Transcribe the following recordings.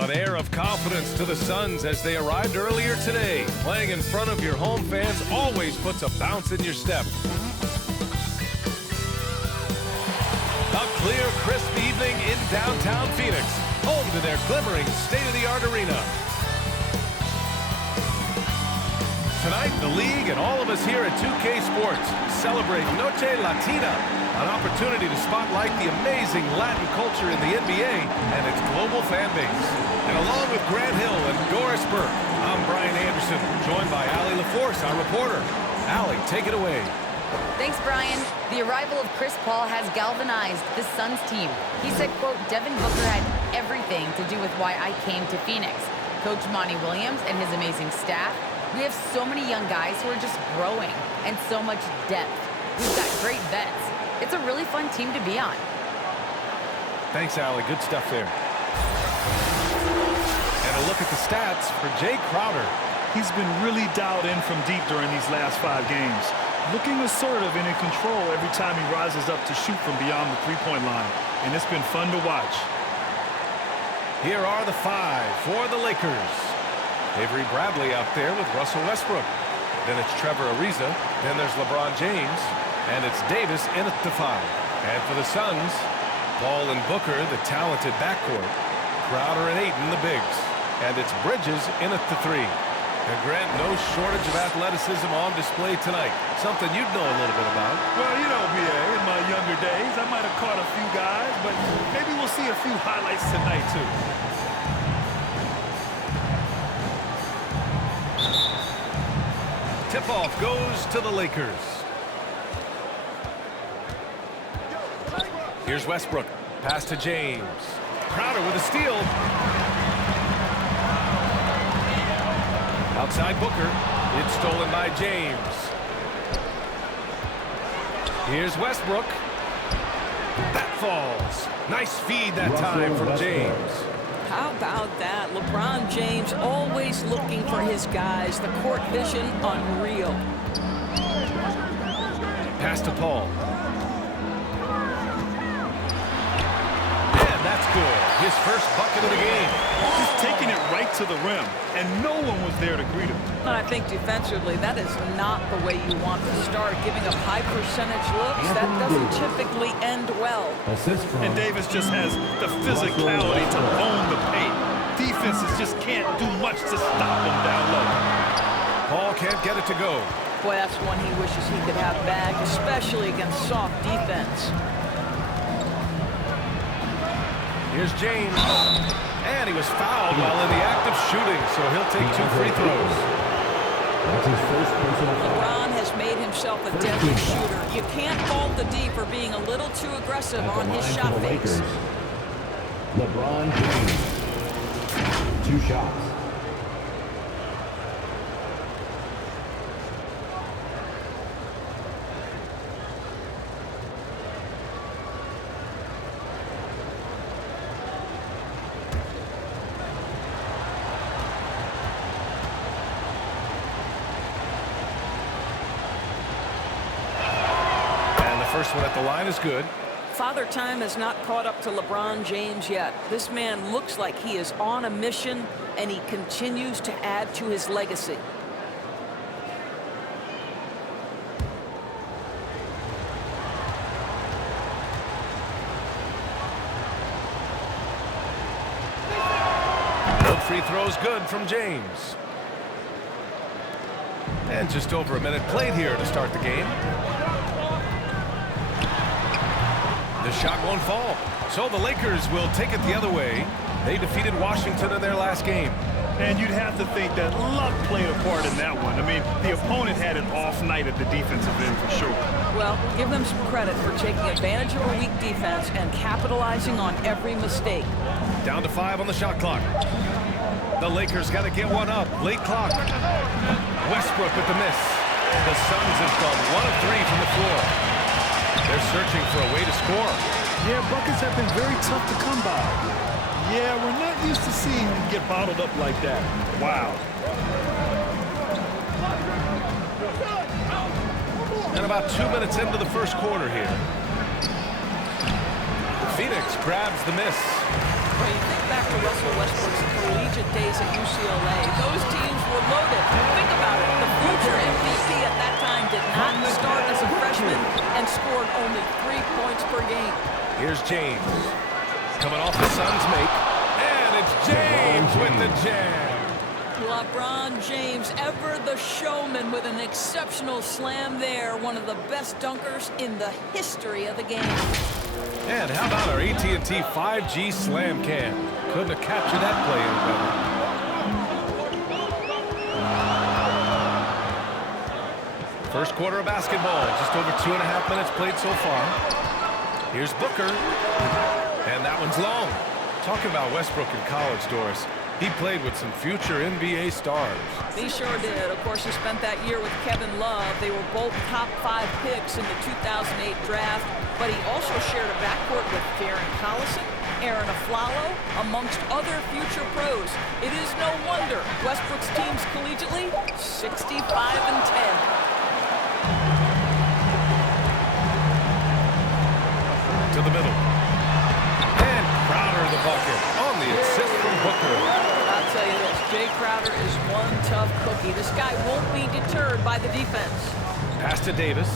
An air of confidence to the Suns as they arrived earlier today. Playing in front of your home fans always puts a bounce in your step. A clear, crisp evening in downtown Phoenix, home to their glimmering state-of-the-art arena. Tonight, the league and all of us here at 2K Sports celebrate Noche Latina, an opportunity to spotlight the amazing Latin culture in the NBA and its global fan base. And along with Grant Hill and Doris Burke, I'm Brian Anderson, joined by Allie LaForce, our reporter. Allie, take it away. Thanks, Brian. The arrival of Chris Paul has galvanized the Suns team. He said, quote, Devin Booker had everything to do with why I came to Phoenix. Coach Monty Williams and his amazing staff. We have so many young guys who are just growing and so much depth. We've got great vets. It's a really fun team to be on. Thanks, Allie. Good stuff there. And a look at the stats for Jay Crowder. He's been really dialed in from deep during these last 5 games. Looking assertive and in control every time he rises up to shoot from beyond the three-point line. And it's been fun to watch. Here are the 5 for the Lakers. Avery Bradley out there with Russell Westbrook. Then it's Trevor Ariza. Then there's LeBron James. And it's Davis in at the 5. And for the Suns, Paul and Booker, the talented backcourt. Crowder and Ayton, the bigs. And it's Bridges in at the 3. And Grant, no shortage of athleticism on display tonight. Something you'd know a little bit about. Well, you know, B.A., in my younger days, I might have caught a few guys, but maybe we'll see a few highlights tonight, too. Tip-off goes to the Lakers. Here's Westbrook. Pass to James. Crowder with a steal. Outside Booker. It's stolen by James. Here's Westbrook. That falls. Nice feed that time from James. How about that? LeBron James always looking for his guys. The court vision, unreal. Pass to Paul. And that's good. His first bucket of the game. Just taking it right to the rim, and no one was there to greet him. And I think defensively, that is not the way you want to start. Giving up high percentage looks, that doesn't typically end well. And Davis just has the physicality to own the paint. Defenses just can't do much to stop him down low. Paul can't get it to go. Boy, that's one he wishes he could have back, especially against soft defense. Here's James. And he was fouled while in the act of shooting, so he'll take 2 free throws. LeBron has made himself a deadly shooter. You can't fault the D for being a little too aggressive on his shot fakes. LeBron James. 2 shots. First one at the line is good. Father Time has not caught up to LeBron James yet. This man looks like he is on a mission, and he continues to add to his legacy. Both free throws good from James. And just over a minute played here to start the game. The shot won't fall. So the Lakers will take it the other way. They defeated Washington in their last game. And you'd have to think that luck played a part in that one. I mean, the opponent had an off night at the defensive end for sure. Well, give them some credit for taking advantage of a weak defense and capitalizing on every mistake. Down to 5 on the shot clock. The Lakers got to get one up. Late clock. Westbrook with the miss. The Suns have gone 1 of 3 from the floor. They're searching for a way to score. Yeah, buckets have been very tough to come by. Yeah, we're not used to seeing him get bottled up like that. Wow. And about 2 minutes into the first quarter here. Phoenix grabs the miss. Well, you think back to Russell Westbrook's at UCLA. Those teams were loaded. Think about it. The future MVP at that time did not start as a freshman and scored only 3 points per game. Here's James. Coming off the Suns make. And it's James with the jam. LeBron James, ever the showman, with an exceptional slam there. One of the best dunkers in the history of the game. And how about our AT&T 5G slam cam? Couldn't have captured that play any better. First quarter of basketball. Just over 2.5 minutes played so far. Here's Booker. And that one's long. Talk about Westbrook in college, Doris. He played with some future NBA stars. He sure did. Of course, he spent that year with Kevin Love. They were both top 5 picks in the 2008 draft, but he also shared a backcourt with Darren Collison, Aaron Aflalo, amongst other future pros. It is no wonder Westbrook's teams collegiately 65-10. To the middle. And Crowder the bucket on the assist from Booker. I'll tell you this, Jay Crowder is one tough cookie. This guy won't be deterred by the defense. Pass to Davis.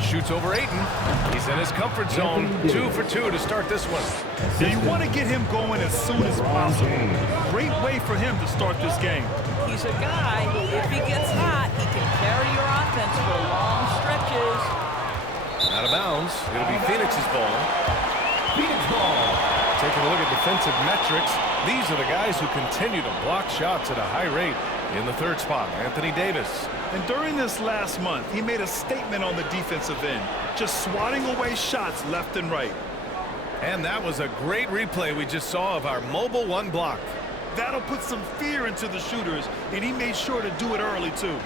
Shoots over Ayton. He's in his comfort zone. 2 for 2 to start this one. So you want to get him going as soon as possible. Great way for him to start this game. He's a guy who, if he gets hot, he can carry your offense for long stretches. Out of bounds. It'll be Phoenix's ball. Phoenix ball. Taking a look at defensive metrics, these are the guys who continue to block shots at a high rate. In the third spot, Anthony Davis. And during this last month, he made a statement on the defensive end, just swatting away shots left and right. And that was a great replay we just saw of our mobile one block. That'll put some fear into the shooters, and he made sure to do it early, too.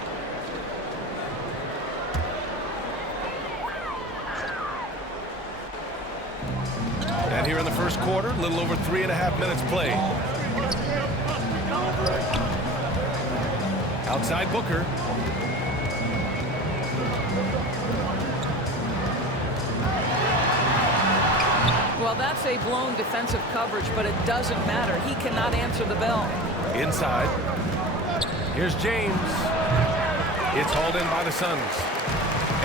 And here in the first quarter, a little over 3.5 minutes played. Outside Booker. Well, that's a blown defensive coverage, but it doesn't matter. He cannot answer the bell. Inside. Here's James. It's hauled in by the Suns.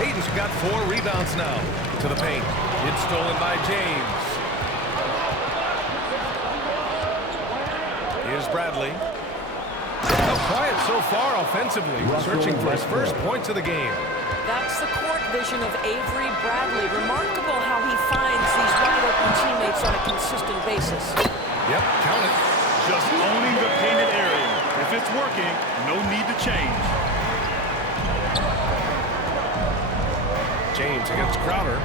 Hayden's got 4 rebounds now to the paint. It's stolen by James. Here's Bradley. Quiet so far offensively, searching for his first points of the game. That's the court vision of Avery Bradley. Remarkable how he finds these wide-open teammates on a consistent basis. Yep, count it. Just owning the painted area. If it's working, no need to change. James against Crowder.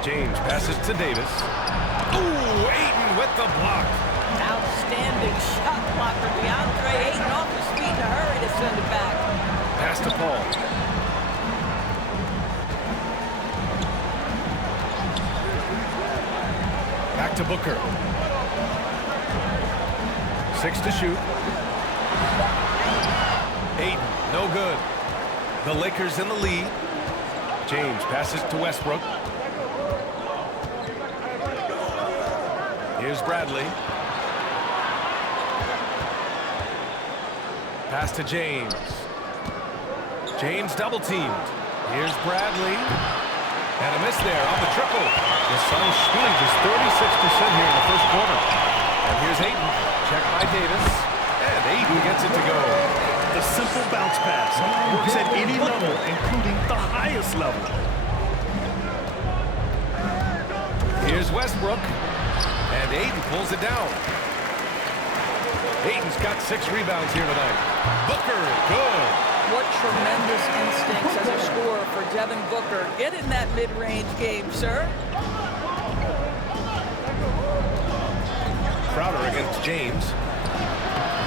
James passes to Davis. Ooh, Ayton with the block. Outstanding shot blocker. DeAndre Ayton off his feet in a hurry to send it back. Pass to Paul. Back to Booker. 6 to shoot. Ayton, no good. The Lakers in the lead. James passes to Westbrook. Here's Bradley. Pass to James. James double teamed. Here's Bradley. And a miss there on the triple. The Suns shooting just 36% here in the first quarter. And here's Ayton. Checked by Davis. And Ayton gets it to go. The simple bounce pass works at any level, including the highest level. Here's Westbrook. And Ayton pulls it down. Ayton's got 6 rebounds here tonight. Booker, good. What tremendous instincts as a scorer for Devin Booker. Get in that mid-range game, sir. Crowder against James.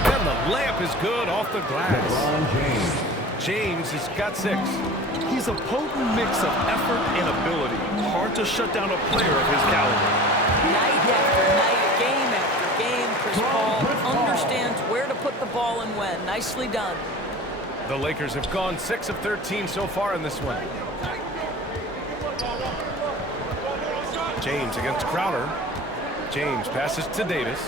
And the layup is good off the glass. LeBron James. James has got 6. He's a potent mix of effort and ability. Hard to shut down a player of his caliber. Night after night, game after game, Chris Paul understands where to put the ball and when. Nicely done. The Lakers have gone 6 of 13 so far in this one. James against Crowder. James passes to Davis.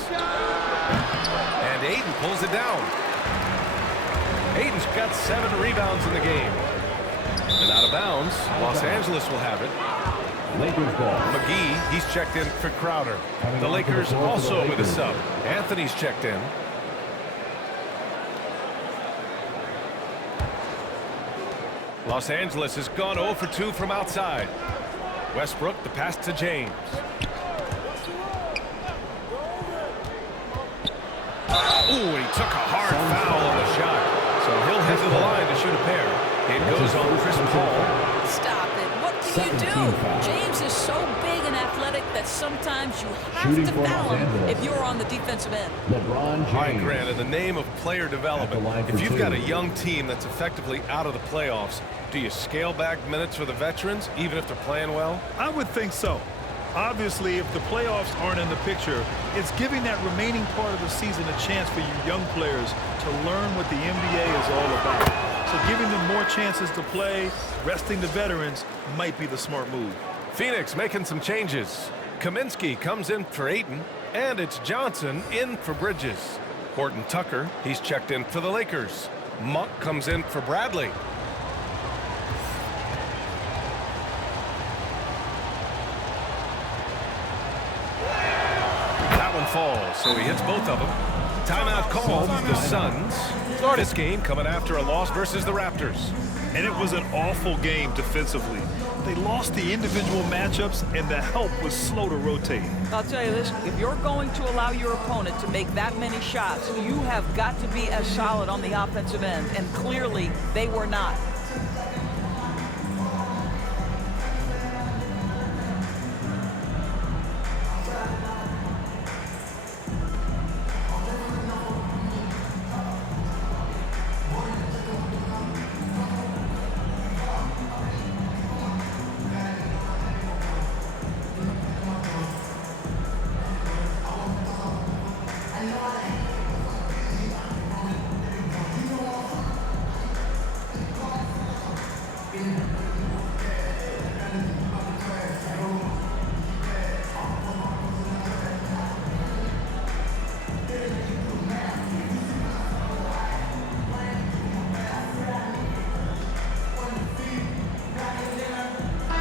And Aiden pulls it down. Aiden's got 7 rebounds in the game. And out of bounds, Los Angeles will have it. Lakers ball. McGee, he's checked in for Crowder. The Lakers also with a sub. Anthony's checked in. Los Angeles has gone 0 for 2 from outside. Westbrook, the pass to James. Ooh, and he took a hard foul on the shot. So he'll head to the line to shoot a pair. It goes on Chris Paul. Stop it. What can you do? James is so big and athletic that sometimes you have to foul him if you're on the defensive end. LeBron James. All right, Grant, in the name of player development, if you've got a young team that's effectively out of the playoffs, do you scale back minutes for the veterans, even if they're playing well? I would think so. Obviously, if the playoffs aren't in the picture, it's giving that remaining part of the season a chance for you young players to learn what the NBA is all about. So giving them more chances to play, resting the veterans, might be the smart move. Phoenix making some changes. Kaminsky comes in for Ayton, and it's Johnson in for Bridges. Horton Tucker, he's checked in for the Lakers. Monk comes in for Bradley. That one falls, so he hits both of them. Timeout called, the Suns. This game coming after a loss versus the Raptors. And it was an awful game defensively. They lost the individual matchups, and the help was slow to rotate. I'll tell you this, if you're going to allow your opponent to make that many shots, you have got to be as solid on the offensive end, and clearly they were not.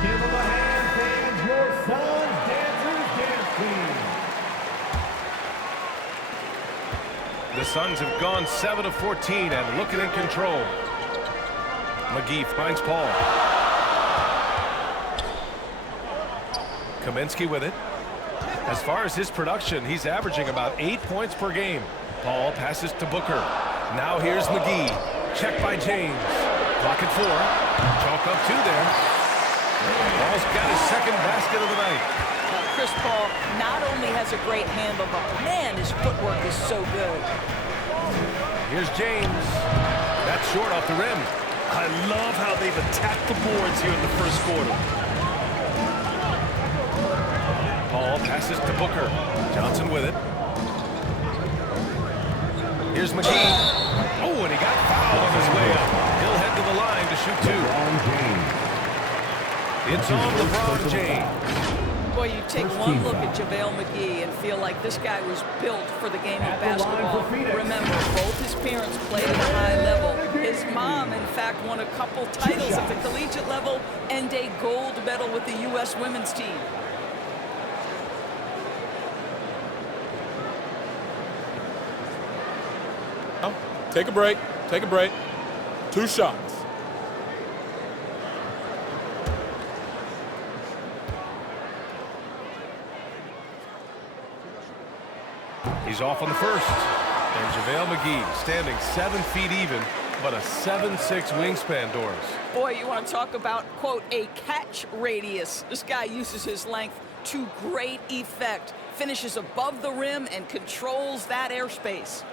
Give them a hand, fans. Your Suns Dancers Dance Team. The Suns have gone 7 of 14 and looking in control. McGee finds Paul. Kaminsky with it. As far as his production, he's averaging about 8 points per game. Paul passes to Booker. Now here's McGee. Checked by James. Clock at 4. Chalk up 2 there. Paul's got his second basket of the night. Chris Paul not only has a great handle, but man, his footwork is so good. Here's James. That's short off the rim. I love how they've attacked the boards here in the first quarter. Paul passes to Booker. Johnson with it. Here's McGee. Oh, and he got fouled on his way up. He'll head to the line to shoot 2. LeBron James. It's on LeBron James. Boy, you take one look at JaVale McGee and feel like this guy was built for the game of basketball. Remember, both his parents played at a high level. His mom, in fact, won a couple titles at the collegiate level and a gold medal with the U.S. women's team. Take a break. Take a break. 2 shots. He's off on the first. And JaVale McGee standing 7 feet even, but a 7'6" wingspan, Doris. Boy, you want to talk about, quote, a catch radius. This guy uses his length to great effect. Finishes above the rim and controls that airspace.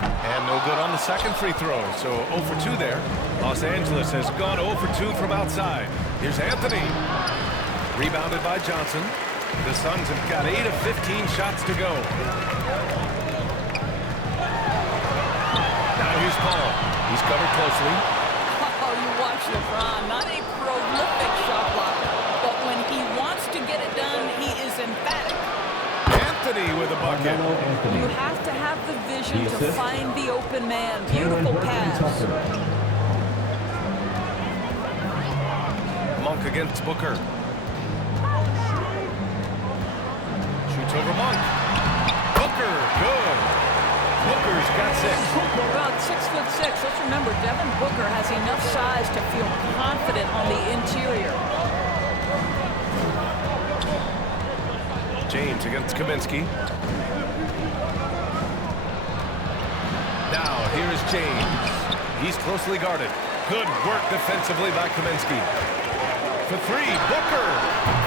And no good on the second free throw, so 0 for 2 there. Los Angeles has gone 0 for 2 from outside. Here's Anthony. Rebounded by Johnson. The Suns have got 8 of 15 shots to go. Now here's Paul. He's covered closely. Oh, you watch LeBron, not a prolific bucket. You have to have the vision to find the open man. Beautiful pass. Monk against Booker. Shoots over Monk. Booker, good. Booker's got 6. Well, at 6'6", let's remember Devin Booker has enough size to feel confident on the interior. James against Kaminsky. Now, here is James. He's closely guarded. Good work defensively by Kaminsky. For 3, Booker.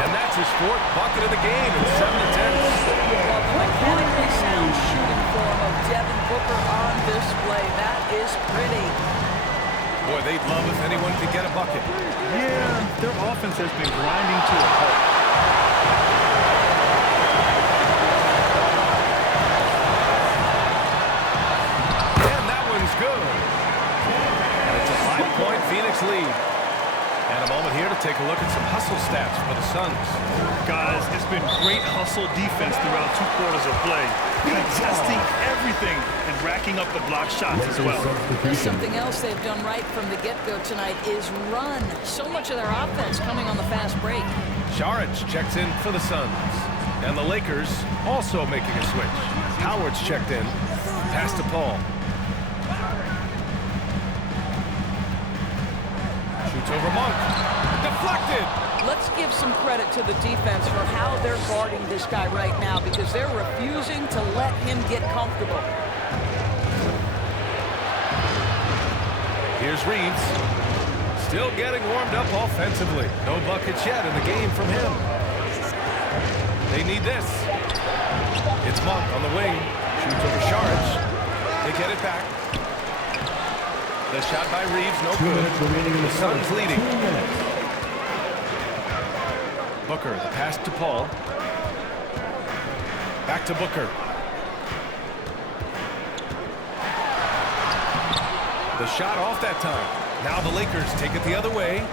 And that's his 4th bucket of the game in 7 attempts. Well, the mechanically sound shooting form of Devin Booker on display. That is pretty. Boy, they'd love if anyone could get a bucket. Yeah, their offense has been grinding to a halt. And that one's good. And it's a 5-point Phoenix lead. And a moment here to take a look at some hustle stats for the Suns. Guys, it's been great hustle defense throughout 2 quarters of play. Contesting everything and racking up the block shots as well. Something else they've done right from the get-go tonight is run. So much of their offense coming on the fast break. Saric checks in for the Suns. And the Lakers also making a switch. Howard's checked in. Pass to Paul. Shoots over Monk. Deflected. Let's give some credit to the defense for how they're guarding this guy right now because they're refusing to let him get comfortable. Here's Reeves. Still getting warmed up offensively. No buckets yet in the game from him. They need this. It's Monk on the wing. Shoots over Saric. They get it back. The shot by Reeves, no good. The Suns leading. Booker, the pass to Paul. Back to Booker. The shot off that time. Now the Lakers take it the other way.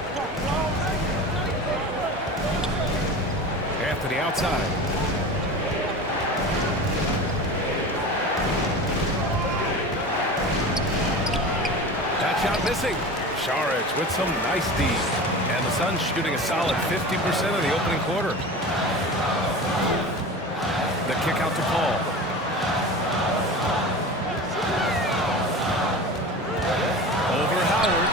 Anthony outside. That shot missing. Saric with some nice D. And the Suns shooting a solid 50% of the opening quarter. The kick out to Paul. Over Howard.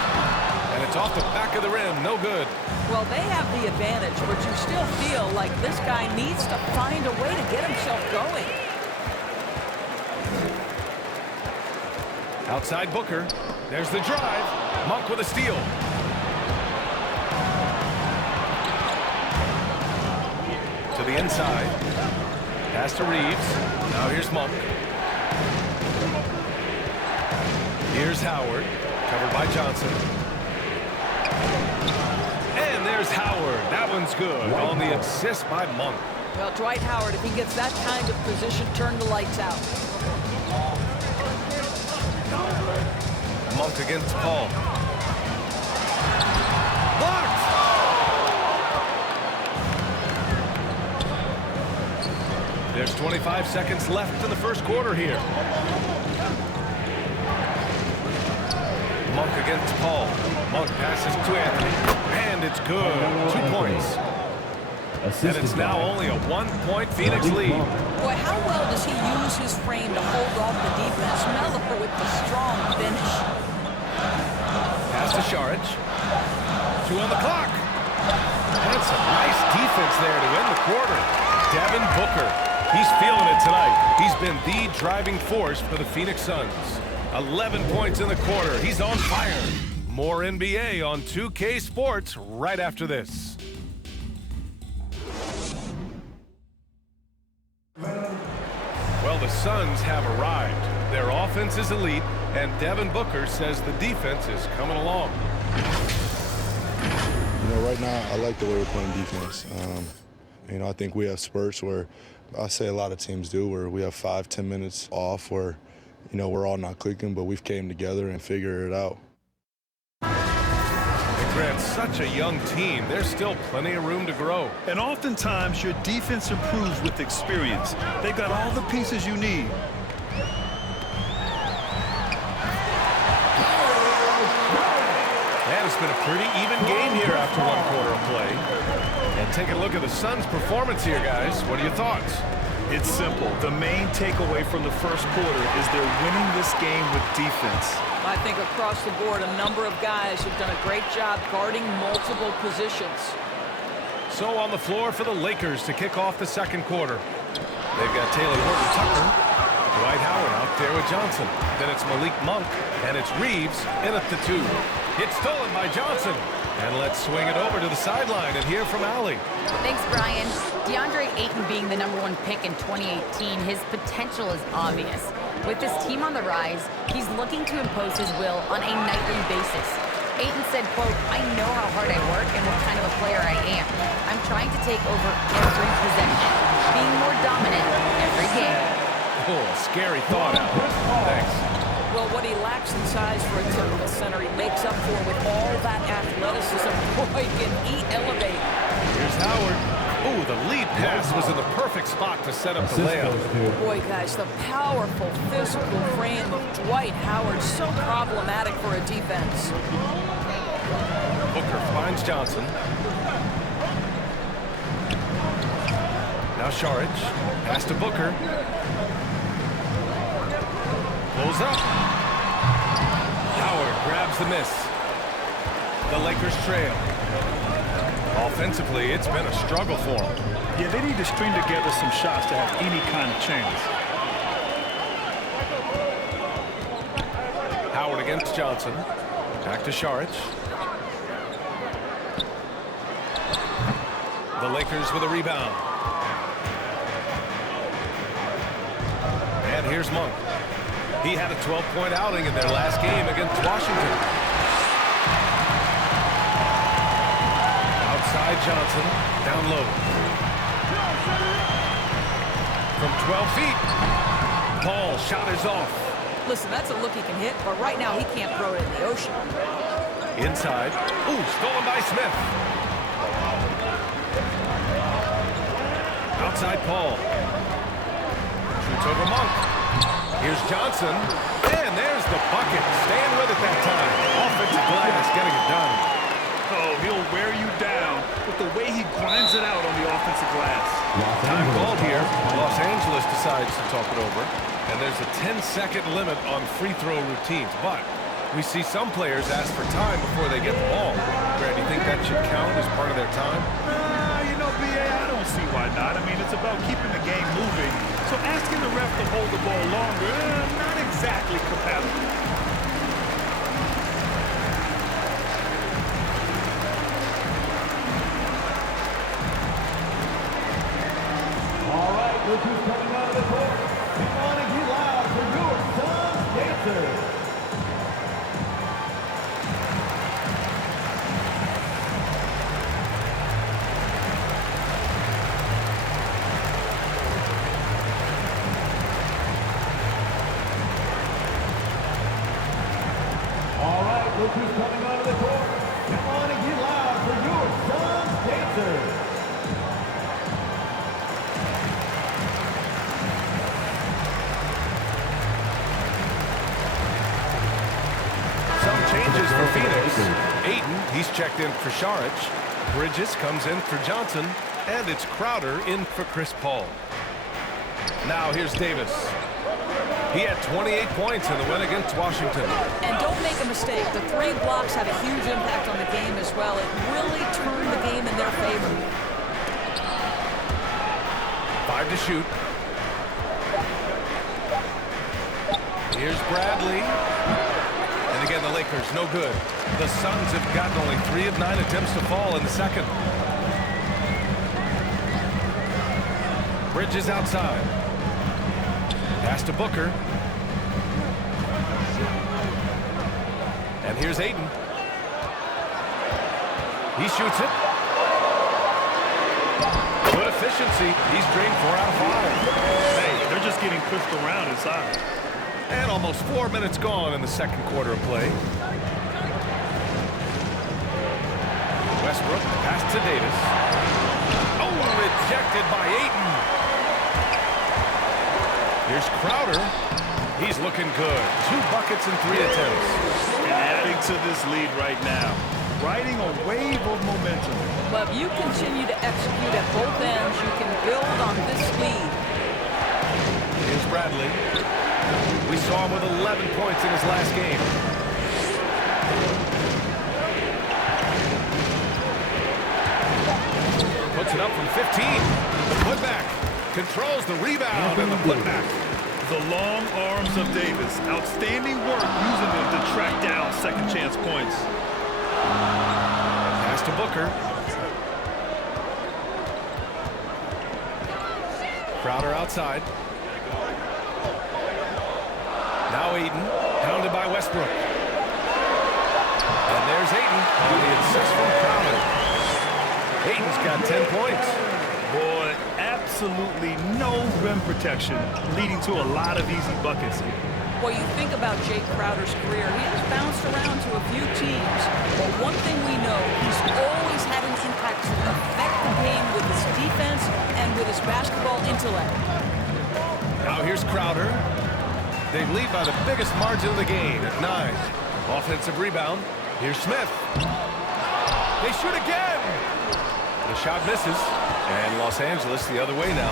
And it's off the back of the rim. No good. Well, they have the advantage, but you still feel like this guy needs to find a way to get himself going. Outside Booker. There's the drive. Monk with a steal. To the inside. Pass to Reeves. Now here's Monk. Here's Howard. Covered by Johnson. And there's Howard. That one's good. On the assist by Monk. Well, Dwight Howard, if he gets that kind of position, turn the lights out. Monk against Paul. Blocked! There's 25 seconds left in the first quarter here. Monk against Paul. Monk passes to Anthony. And it's good. 2 points. And it's now only a 1-point Phoenix lead. Boy, how well does he use his frame to hold off the defense? Miller with the strong finish. Pass to Saric. 2 on the clock. And some nice defense there to end the quarter. Devin Booker. He's feeling it tonight. He's been the driving force for the Phoenix Suns. 11 points in the quarter. He's on fire. More NBA on 2K Sports right after this. Well, the Suns have arrived. Their offense is elite, and Devin Booker says the defense is coming along. You know, right now, I like the way we're playing defense. You know, I think we have spurts where, I say a lot of teams do, where we have 5-10 minutes off where, you know, we're all not clicking, but we've came together and figured it out. The Grant, such a young team. There's still plenty of room to grow. And oftentimes, your defense improves with experience. They've got all the pieces you need. And it's been a pretty even game here after one quarter of play. And take a look at the Suns' performance here, guys. What are your thoughts? It's simple. The main takeaway from the first quarter is they're winning this game with defense. I think across the board, a number of guys have done a great job guarding multiple positions. So on the floor for the Lakers to kick off the second quarter. They've got Taylor Horton-Tucker, Dwight Howard out there with Johnson. Then it's Malik Monk, and it's Reeves in at the 2. It's stolen by Johnson. And let's swing it over to the sideline and hear from Allie. Thanks, Brian. DeAndre Ayton being the #1 pick in 2018, his potential is obvious. With this team on the rise, he's looking to impose his will on a nightly basis. Ayton said, quote, "I know how hard I work and what kind of a player I am. I'm trying to take over every possession, being more dominant every game." Oh, scary thought, Allie. Thanks. Well, what he lacks in size for a typical center, he makes up for with all that athleticism. Boy, can he elevate. Here's Howard. Ooh, the lead pass was in the perfect spot to set up the layup. Boy, guys, the powerful physical frame of Dwight Howard, so problematic for a defense. Booker finds Johnson. Now Šarić. Pass to Booker. Pulls up. Howard grabs the miss. The Lakers trail. Offensively, it's been a struggle for them. Yeah, they need to string together some shots to have any kind of chance. Howard against Johnson. Back to Šarić. The Lakers with a rebound. And here's Monk. He had a 12-point outing in their last game against Washington. Outside Johnson, down low. From 12 feet, Paul shot is off. Listen, that's a look he can hit, but right now he can't throw it in the ocean. Inside, ooh, stolen by Smith. Outside Paul. Shoots over Monk. Here's Johnson, and there's the bucket. Staying with it that time. Offensive glass getting it done. Oh, he'll wear you down with the way he grinds it out on the offensive glass. Time called here. Los Angeles decides to talk it over, and there's a 10-second limit on free throw routines, but we see some players ask for time before they get the ball. Grant, do you think that should count as part of their time? You know, B.A., I don't see why not. I mean, it's about keeping the game moving. So asking the ref to hold the ball longer, not exactly compatible. All right, look who's coming out of the court. Come on and get loud for your Suns Lakers. All right, look who's coming out of the court. Come on and get loud for your Suns Lakers. Some changes for Phoenix. Ayton, he's checked in for Šarić. Bridges comes in for Johnson, and it's Crowder in for Chris Paul. Now here's Davis. He had 28 points in the win against Washington. And don't make a mistake, the 3 blocks had a huge impact on the game as well. It really turned the game in their favor. 5 to shoot. Here's Bradley. And again, the Lakers, no good. The Suns have gotten only 3 of 9 attempts to fall in the second. Bridges outside. Pass to Booker. And here's Ayton. He shoots it. Good efficiency. He's drained 4 out of 5. Hey, they're just getting pushed around inside. And almost 4 minutes gone in the second quarter of play. Westbrook, pass to Davis. Oh, rejected by Ayton. Here's Crowder. He's looking good. 2 buckets in 3 attempts. And adding to this lead right now. Riding a wave of momentum. But if you continue to execute at both ends, you can build on this lead. Here's Bradley. We saw him with 11 points in his last game. Puts it up from 15. The putback. Controls the rebound and the putback. The long arms of Davis. Outstanding work using them to track down second chance points. Pass to Booker. Crowder outside. Now Ayton, pounded by Westbrook. And there's Ayton on the assist from Crowder. Ayton's got 10 points. Boy, absolutely no rim protection, leading to a lot of easy buckets here. Well, you think about Jay Crowder's career, he has bounced around to a few teams. But one thing we know, he's always had an impact to affect the game with his defense and with his basketball intellect. Now here's Crowder. They lead by the biggest margin of the game at 9. Offensive rebound. Here's Smith. They shoot again. The shot misses. And Los Angeles the other way now.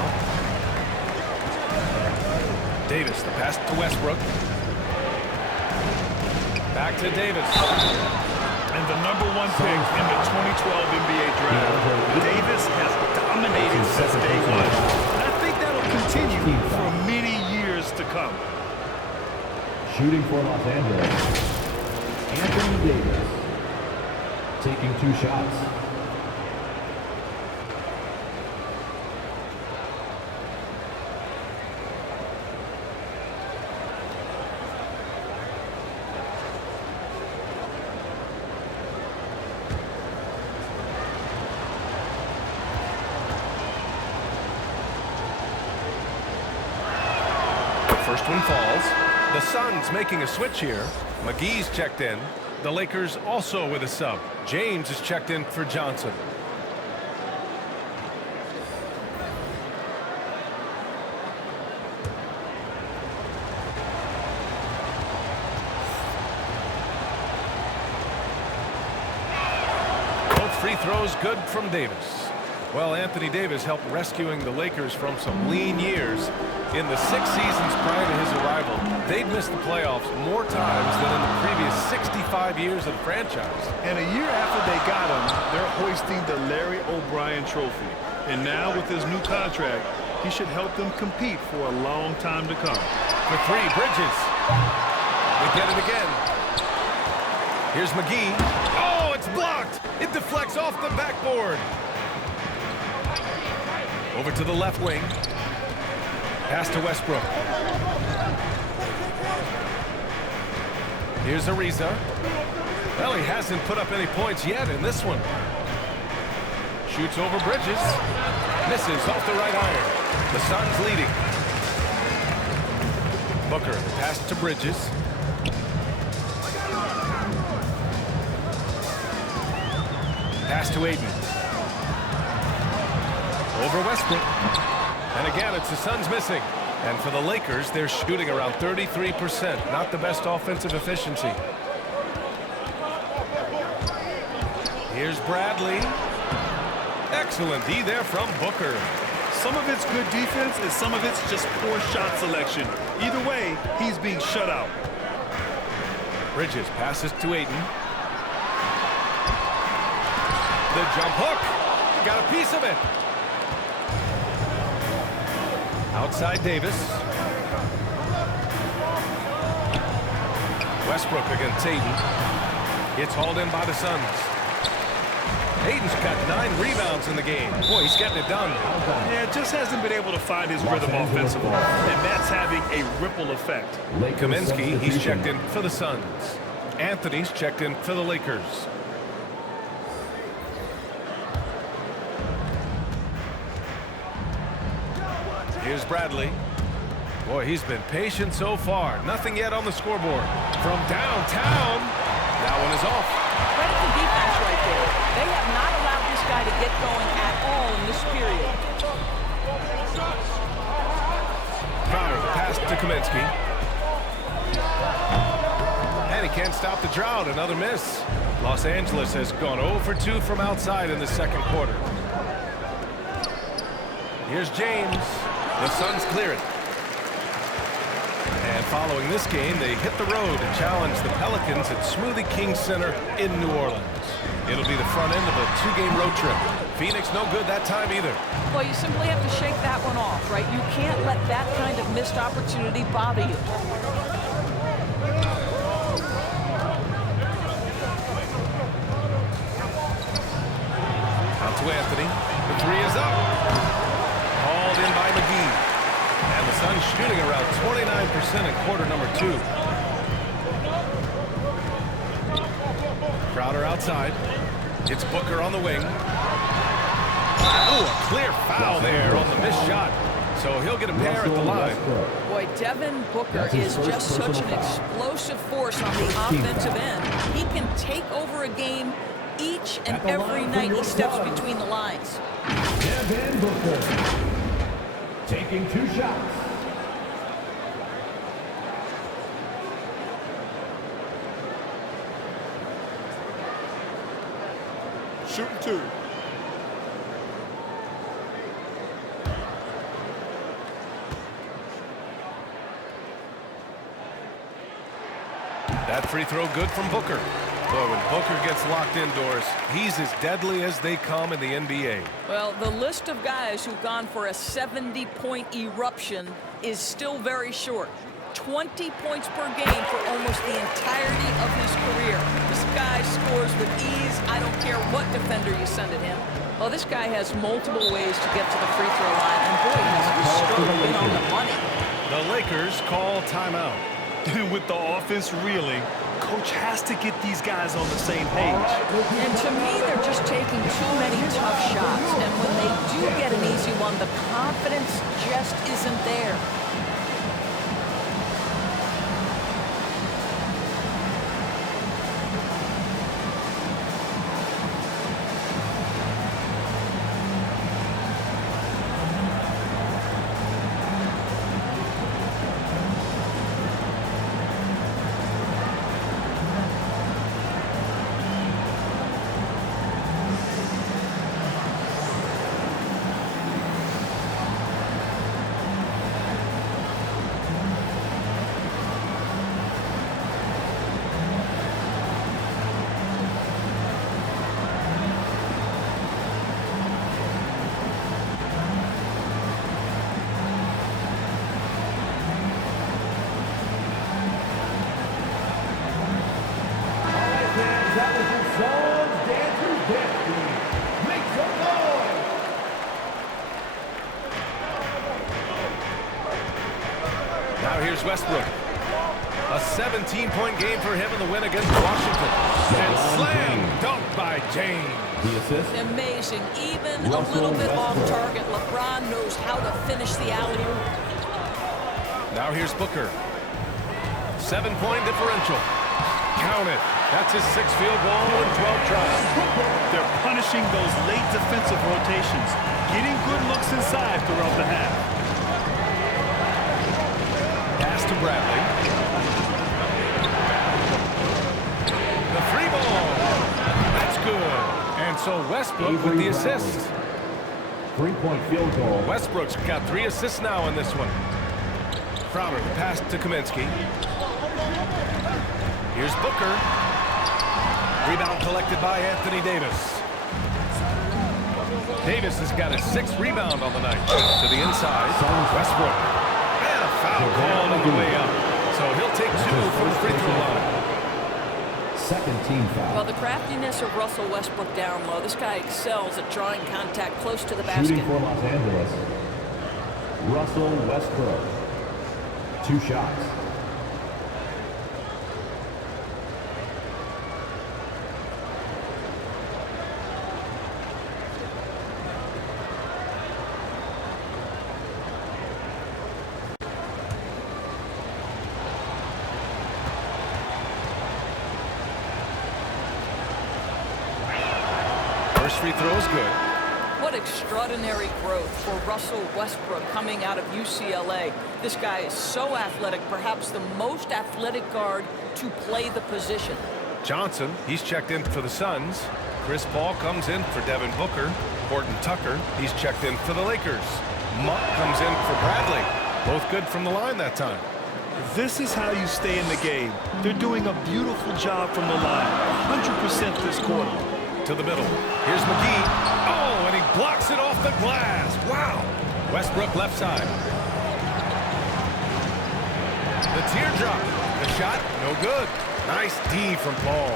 Davis, the pass to Westbrook. Back to Davis. And the #1 pick in the 2012 NBA draft. Davis has dominated since day one. And I think that'll continue for many years to come. Shooting for Los Angeles, Anthony Davis. Taking 2 shots. First one falls. The Suns making a switch here. McGee's checked in. The Lakers also with a sub. James is checked in for Johnson. Both free throws good from Davis. Well, Anthony Davis helped rescuing the Lakers from some lean years. In the 6 seasons prior to his arrival, they'd missed the playoffs more times than in the previous 65 years of the franchise. And a year after they got him, they're hoisting the Larry O'Brien Trophy. And now with his new contract, he should help them compete for a long time to come. For 3, Bridges. They get it again. Here's McGee. Oh, it's blocked. It deflects off the backboard. Over to the left wing. Pass to Westbrook. Here's Ariza. Well, he hasn't put up any points yet in this one. Shoots over Bridges. Misses off the right iron. The Suns leading. Booker, pass to Bridges. Pass to Ayton. Over Westbrook. And again, it's the Suns missing. And for the Lakers, they're shooting around 33%. Not the best offensive efficiency. Here's Bradley. Excellent D there from Booker. Some of it's good defense and some of it's just poor shot selection. Either way, he's being shut out. Bridges passes to Ayton. The jump hook. Got a piece of it. Outside Davis. Westbrook against Ayton. It's hauled in by the Suns. Ayton's got 9 rebounds in the game. Boy, he's getting it done. Yeah, just hasn't been able to find his rhythm offensively. And that's having a ripple effect. Kaminsky, he's checked in for the Suns. Anthony's checked in for the Lakers. Here's Bradley. Boy, he's been patient so far. Nothing yet on the scoreboard. From downtown, that one is off. Credit the defense times right there. They have not allowed this guy to get going at all in this period. Crowder, the pass to Kaminsky. And he can't stop the drought. Another miss. Los Angeles has gone 0 for 2 from outside in the second quarter. Here's James. The Suns clear it. And following this game, they hit the road to challenge the Pelicans at Smoothie King Center in New Orleans. It'll be the front end of a 2-game road trip. Phoenix no good that time either. Well, you simply have to shake that one off, right? You can't let that kind of missed opportunity bother you. Out to Anthony. The three is up. Hauled in by McGee. And the Suns shooting around 29% in quarter number 2. Crowder outside. It's Booker on the wing. Oh, a clear foul there on the missed shot. So he'll get a pair at the line. Boy, Devin Booker is just such an explosive force on the offensive end. He can take over a game each and every night he steps between the lines. Devin Booker taking 2 shots. Shooting 2. That free throw good from Booker. Boy, when Booker gets locked indoors, he's as deadly as they come in the NBA. Well, the list of guys who've gone for a 70-point eruption is still very short. 20 points per game for almost the entirety of his career. This guy scores with ease. I don't care what defender you send at him. Well, this guy has multiple ways to get to the free throw line, and boy, has he stroke been on the money. The Lakers call timeout. With the offense reeling, coach has to get these guys on the same page. And to me, they're just taking too many tough shots. And when they do get an easy one, the confidence just isn't there. Now here's Westbrook. A 17-point game for him in the win against Washington. And slam dunk by James. The assist. Amazing. Even a little bit off target, LeBron knows how to finish the alley-oop. Now here's Booker. 7-point differential. Count it. That's his 6th field goal in 12 tries. They're punishing those late defensive rotations, getting good looks inside throughout the half. Pass to Bradley. The 3-ball. That's good. And so Westbrook with the assist. 3-point field goal. Westbrook's got 3 assists now in this one. Crowder, the pass to Kaminsky. Here's Booker. Rebound collected by Anthony Davis. Davis has got his 6th rebound on the night. To the inside, Westbrook. And a foul called on the way up. So he'll take 2 from the free throw line. Second team foul. Well, the craftiness of Russell Westbrook down low. This guy excels at drawing contact close to the basket. Shooting for Los Angeles, Russell Westbrook. 2 shots. First free throw is good. What extraordinary growth for Russell Westbrook coming out of UCLA. This guy is so athletic, perhaps the most athletic guard to play the position. Johnson, he's checked in for the Suns. Chris Paul comes in for Devin Booker. Horton Tucker, he's checked in for the Lakers. Monk comes in for Bradley. Both good from the line that time. This is how you stay in the game. They're doing a beautiful job from the line. 100% this quarter. To the middle. Here's McGee. Oh, and he blocks it off the glass. Wow. Westbrook left side. The teardrop. The shot, no good. Nice D from Paul.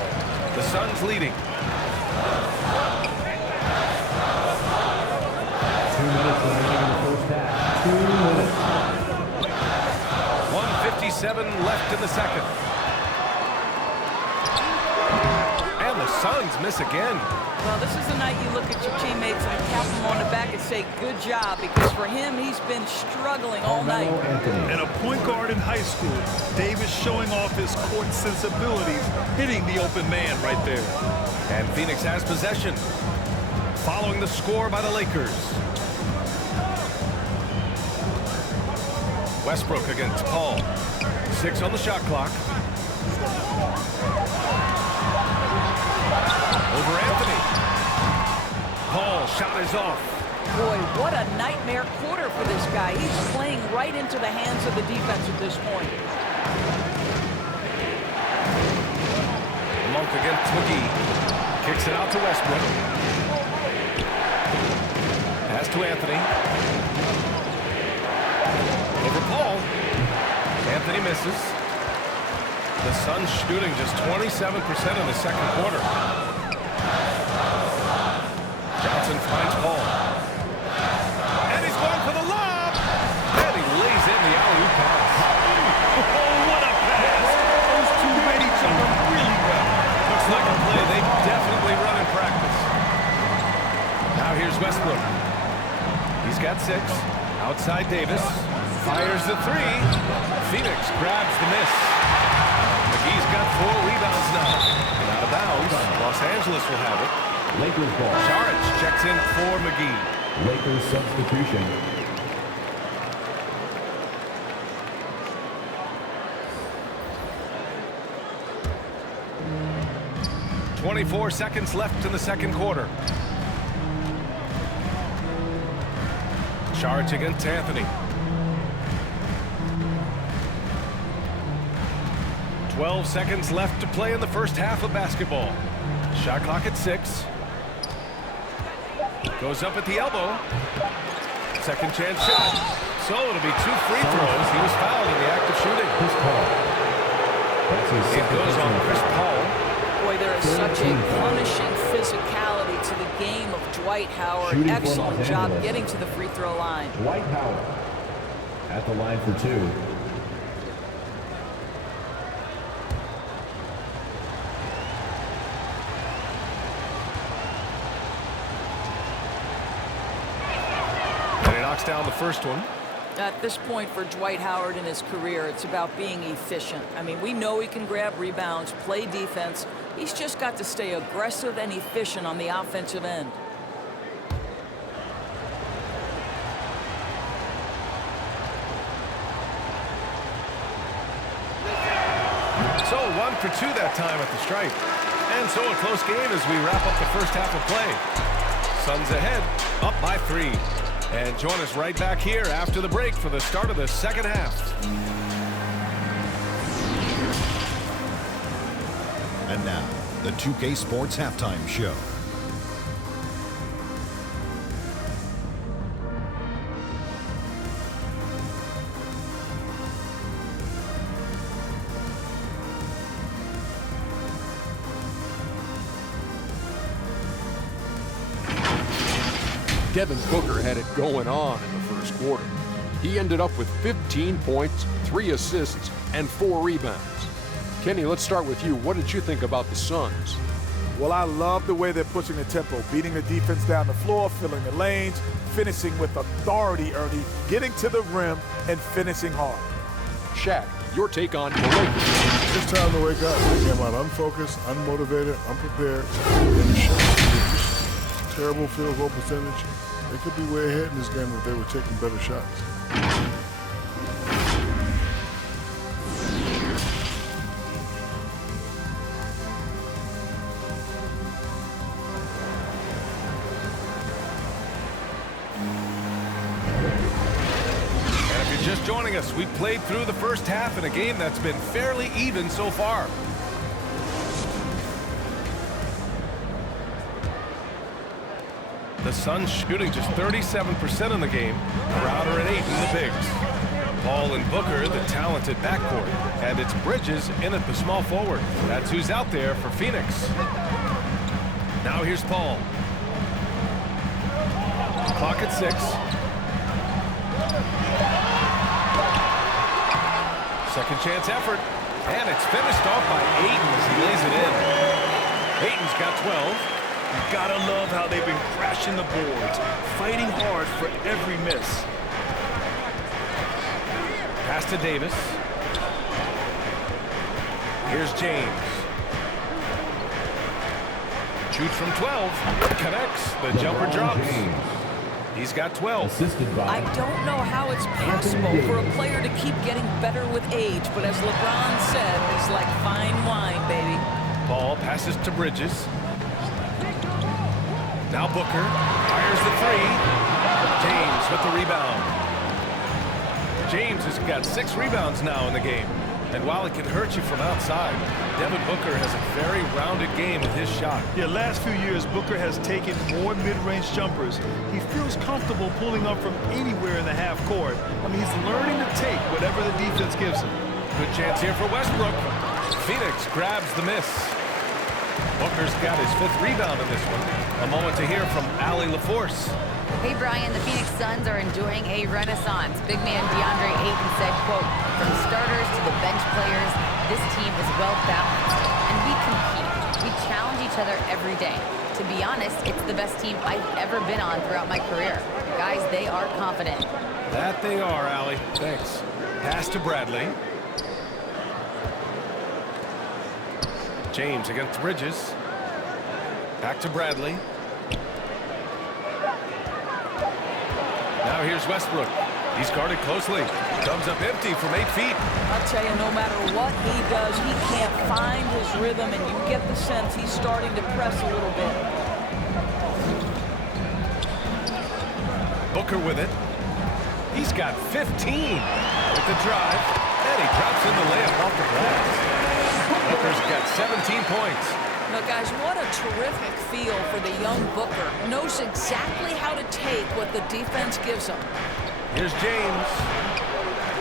The Suns leading. 2 minutes remaining in the first half. 2 minutes. 1:57 left in the second. And the Suns miss again. Well, this is the night you look at your teammates and tap them on the back and say, good job, because for him, he's been struggling all night. And a point guard in high school, Davis showing off his court sensibilities, hitting the open man right there. And Phoenix has possession. Following the score by the Lakers. Westbrook against Paul. 6 on the shot clock. Over Anthony. Paul, shot is off. Boy, what a nightmare quarter for this guy. He's playing right into the hands of the defense at this point. Monk against McGee. Kicks it out to Westbrook. Pass to Anthony. Over Paul. Anthony misses. The Suns shooting just 27% in the second quarter. Johnson finds Paul. And he's going for the lob. And he lays in the alley-oop pass. Oh, what a pass! Those two read each other really well. Looks like a play they definitely run in practice. Now here's Westbrook. He's got 6. Outside Davis. Fires the 3. Phoenix grabs the miss. McGee's got 4 rebounds now. And out of bounds. Los Angeles will have it. Lakers ball. Saric checks in for McGee. Lakers substitution. .24 seconds left in the second quarter. Saric against Anthony. 12 seconds left to play in the first half of basketball. Shot clock at 6. Goes up at the elbow. Second chance shot. So it'll be 2 free throws. He was fouled in the act of shooting. Chris Paul. It goes on Chris Paul. Boy, there is such a punishing physicality to the game of Dwight Howard. Shooting for Excellent Los job Angeles. getting to the free throw line. Dwight Howard at the line for 2. Down the first one. At this point for Dwight Howard in his career, it's about being efficient. I mean, we know he can grab rebounds, play defense. He's just got to stay aggressive and efficient on the offensive end. So 1 for 2 that time at the stripe. And so a close game as we wrap up the first half of play. Suns ahead, up by 3. And join us right back here after the break for the start of the second half. And now, the 2K Sports Halftime Show. Devin Booker had it going on in the first quarter. He ended up with 15 points, 3 assists, and 4 rebounds. Kenny, let's start with you. What did you think about the Suns? Well, I love the way they're pushing the tempo, beating the defense down the floor, filling the lanes, finishing with authority, Ernie, getting to the rim, and finishing hard. Shaq, your take on the Lakers. It's time to wake up. They came out unfocused, unmotivated, unprepared. terrible field goal percentage. They could be way ahead in this game if they were taking better shots. Just joining us, we played through the first half in a game that's been fairly even so far. The Suns shooting just 37% in the game. Crowder and Ayton, the bigs. Paul and Booker, the talented backcourt. And it's Bridges in at the small forward. That's who's out there for Phoenix. Now here's Paul. Clock at 6. Second chance effort, and it's finished off by Ayton as he lays it in. Ayton's got 12. You gotta love how they've been crashing the boards, fighting hard for every miss. Pass to Davis. Here's James. Shoots from 12. Connects. The jumper drops. He's got 12. I don't know how it's possible for a player to keep getting better with age, but as LeBron said, it's like fine wine, baby. Paul passes to Bridges. Now Booker fires the three. James with the rebound. James has got 6 rebounds now in the game. And while it can hurt you from outside, Devin Booker has a very rounded game with his shot. Yeah, last few years, Booker has taken more mid-range jumpers. He feels comfortable pulling up from anywhere in the half court. I mean, he's learning to take whatever the defense gives him. Good chance here for Westbrook. Phoenix grabs the miss. Booker's got his 5th rebound in this one. A moment to hear from Allie LaForce. Hey, Brian, the Phoenix Suns are enjoying a renaissance. Big man DeAndre Ayton said, quote, from starters to the bench players, this team is well balanced. And we compete. We challenge each other every day. To be honest, it's the best team I've ever been on throughout my career. Guys, they are confident. That they are, Allie. Thanks. Pass to Bradley. James against Bridges. Back to Bradley. Now here's Westbrook. He's guarded closely. Comes up empty from 8 feet. I'll tell you, no matter what he does, he can't find his rhythm, and you get the sense he's starting to press a little bit. Booker with it. He's got 15 with the drive, and he drops in the layup off the glass. Booker's got 17 points. Now, guys, what a terrific feel for the young Booker. Knows exactly how to take what the defense gives him. Here's James.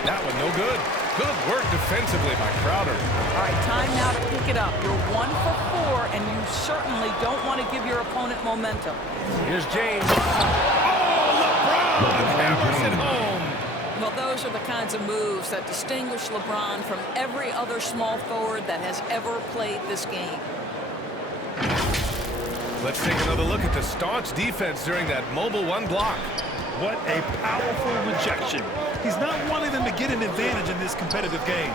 That one no good. Good work defensively by Crowder. All right, time now to pick it up. You're 1 for 4, and you certainly don't want to give your opponent momentum. Here's James. Oh, LeBron hammers it home. Well, those are the kinds of moves that distinguish LeBron from every other small forward that has ever played this game. Let's take another look at the staunch defense during that mobile 1 block. What a powerful rejection. He's not wanting them to get an advantage in this competitive game.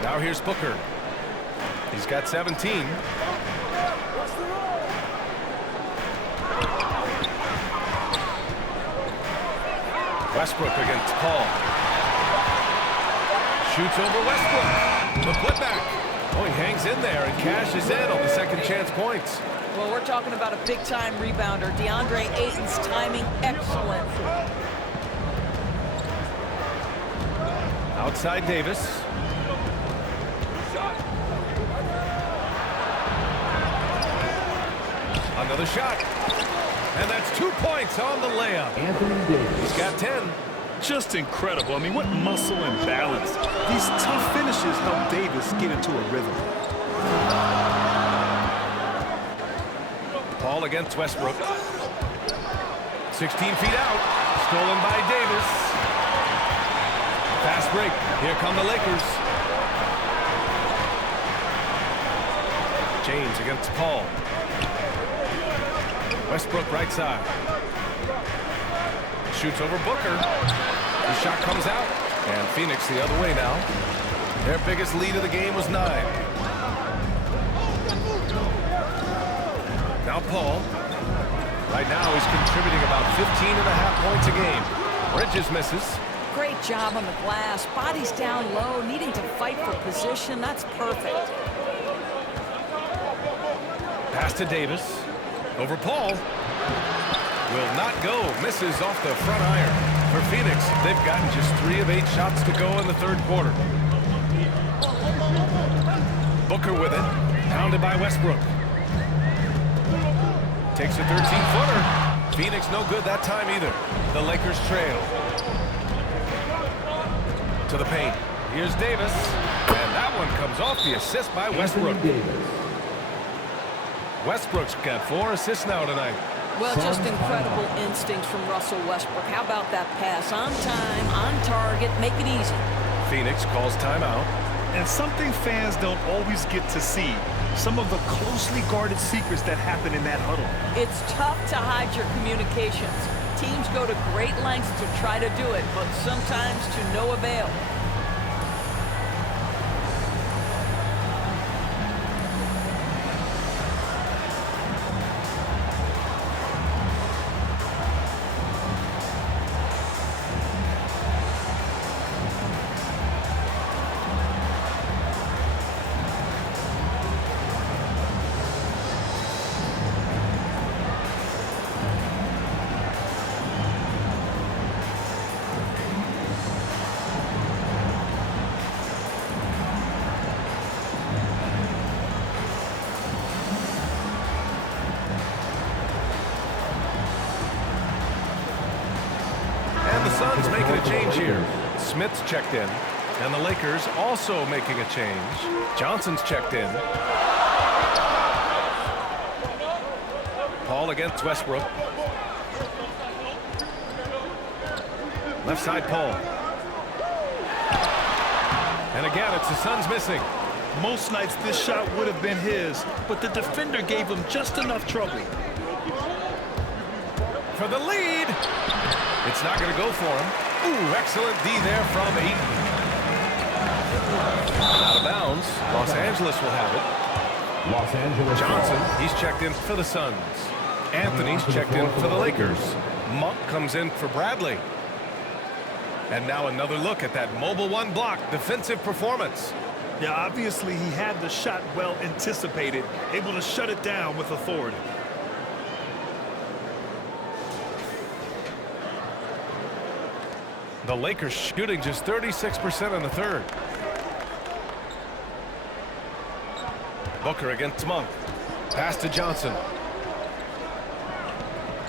Now here's Booker. He's got 17. Westbrook against Paul. Shoots over Westbrook. The putback. Oh, he hangs in there and cashes in on the second chance points. Well, we're talking about a big-time rebounder. DeAndre Ayton's timing excellent. Outside Davis. Another shot. And that's 2 points on the layup. Anthony Davis. He's got 10. Just incredible. I mean, what muscle and balance. These tough finishes help Davis get into a rhythm. Paul against Westbrook. 16 feet out. Stolen by Davis. Fast break. Here come the Lakers. James against Paul. Westbrook right side. Shoots over Booker. The shot comes out. And Phoenix the other way now. Their biggest lead of the game was 9. Now Paul. Right now, he's contributing about 15.5 points a game. Bridges misses. Great job on the glass. Body's down low, needing to fight for position. That's perfect. Pass to Davis. Over Paul. Will not go. Misses off the front iron. For Phoenix, they've gotten just 3 of 8 shots to go in the third quarter. Booker with it. Pounded by Westbrook. Takes a 13-footer. Phoenix no good that time either. The Lakers trail. To the paint. Here's Davis. And that one comes off the assist by Westbrook. Westbrook's got 4 assists now tonight. Well, just incredible instincts from Russell Westbrook. How about that pass? On time, on target, make it easy. Phoenix calls timeout. And something fans don't always get to see. Some of the closely guarded secrets that happen in that huddle. It's tough to hide your communications. Teams go to great lengths to try to do it, but sometimes to no avail. The Suns making a change here. Smith's checked in. And the Lakers also making a change. Johnson's checked in. Paul against Westbrook. Left side Paul. And again, it's the Suns missing. Most nights this shot would have been his, but the defender gave him just enough trouble. For the lead. It's not going to go for him. Ooh, excellent D there from Ayton. Out of bounds. Los Angeles will have it. Los Angeles. Johnson, he's checked in for the Suns. Anthony's checked in for the Lakers. Monk comes in for Bradley. And now another look at that mobile 1 block defensive performance. Yeah, obviously he had the shot well anticipated, able to shut it down with authority. The Lakers shooting just 36% in the third. Booker against Monk. Pass to Johnson.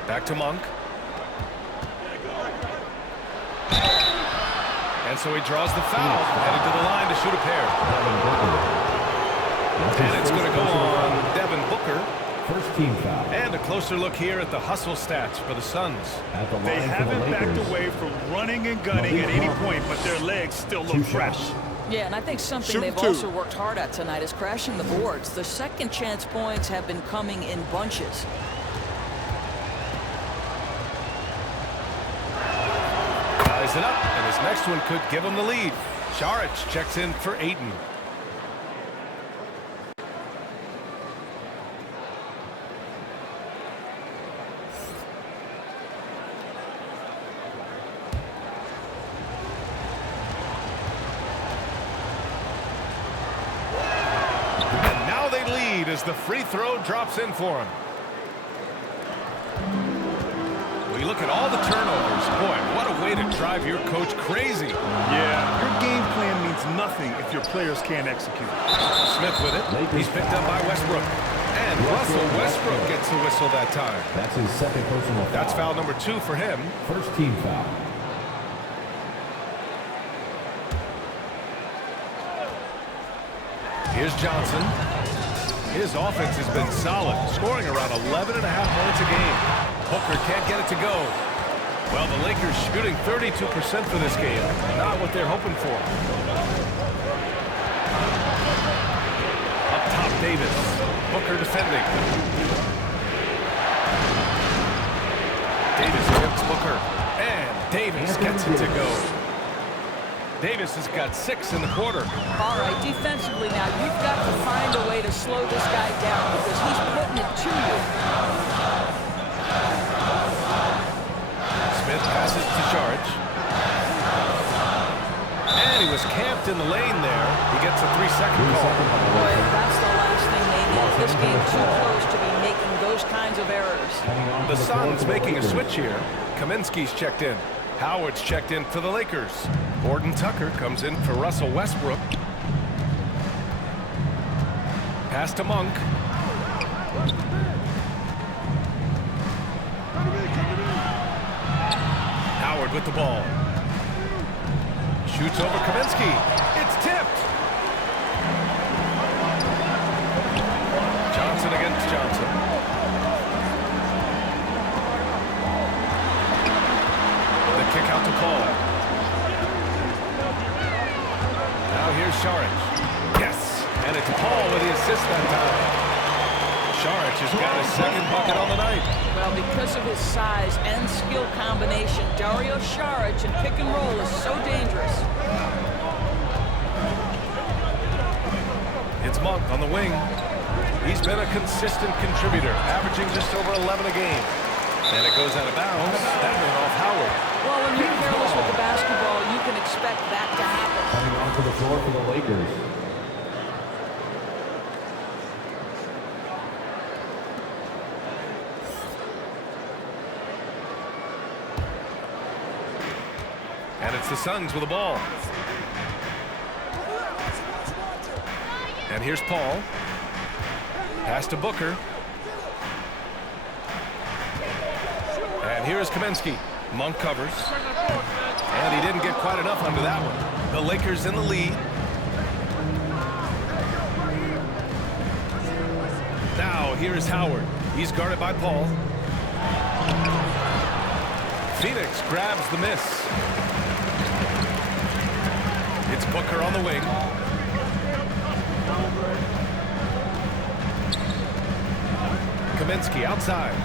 Back to Monk. And so he draws the foul, headed to the line to shoot a pair. And it's going to go on Devin Booker. First team foul. And a closer look here at the hustle stats for the Suns. They haven't backed away from running and gunning at any point, but their legs still look fresh. Yeah, and I think something they've also worked hard at tonight is crashing the boards. The second chance points have been coming in bunches. Ties it up, and his next one could give him the lead. Saric checks in for Ayton. As the free throw drops in for him. We look at all the turnovers. Boy, what a way to drive your coach crazy. Yeah, your game plan means nothing if your players can't execute. Smith with it. He's picked up by Westbrook. And Russell Westbrook gets the whistle that time. That's his second personal foul. That's foul number 2 for him. First team foul. Here's Johnson. His offense has been solid, scoring around 11.5 points a game. Booker can't get it to go. Well, the Lakers shooting 32% for this game. Not what they're hoping for. Up top, Davis. Booker defending. Davis tips Booker. And Davis gets it to go. Davis has got 6 in the quarter. All right, defensively now, you've got to find a way to slow this guy down because he's putting it to you. in the lane there. He gets a 3-second call. Boy, that's the last thing they need. This game too close to be making those kinds of errors. The Suns making a switch here. Kaminsky's checked in. Howard's checked in for the Lakers. Gordon Tucker comes in for Russell Westbrook. Pass to Monk. Howard with the ball. Shoots over Kaminsky. It's tipped. Johnson against Johnson. The kick out to Paul. Now here's Saric. Yes, and it's Paul with the assist that time. Saric has got his second bucket on the night. Well, because of his size and skill combination, Dario Saric in pick and roll is so dangerous. It's Monk on the wing. He's been a consistent contributor, averaging just over 11 a game. And it goes out of bounds. That went off Howard. Well, when you're careless with the basketball, you can expect that to happen. Coming onto the floor for the Lakers. And it's the Suns with the ball. And here's Paul. Pass to Booker. And here's Kaminsky. Monk covers. And he didn't get quite enough under that one. The Lakers in the lead. Now here is Howard. He's guarded by Paul. Phoenix grabs the miss. It's Booker on the wing. Kaminsky outside.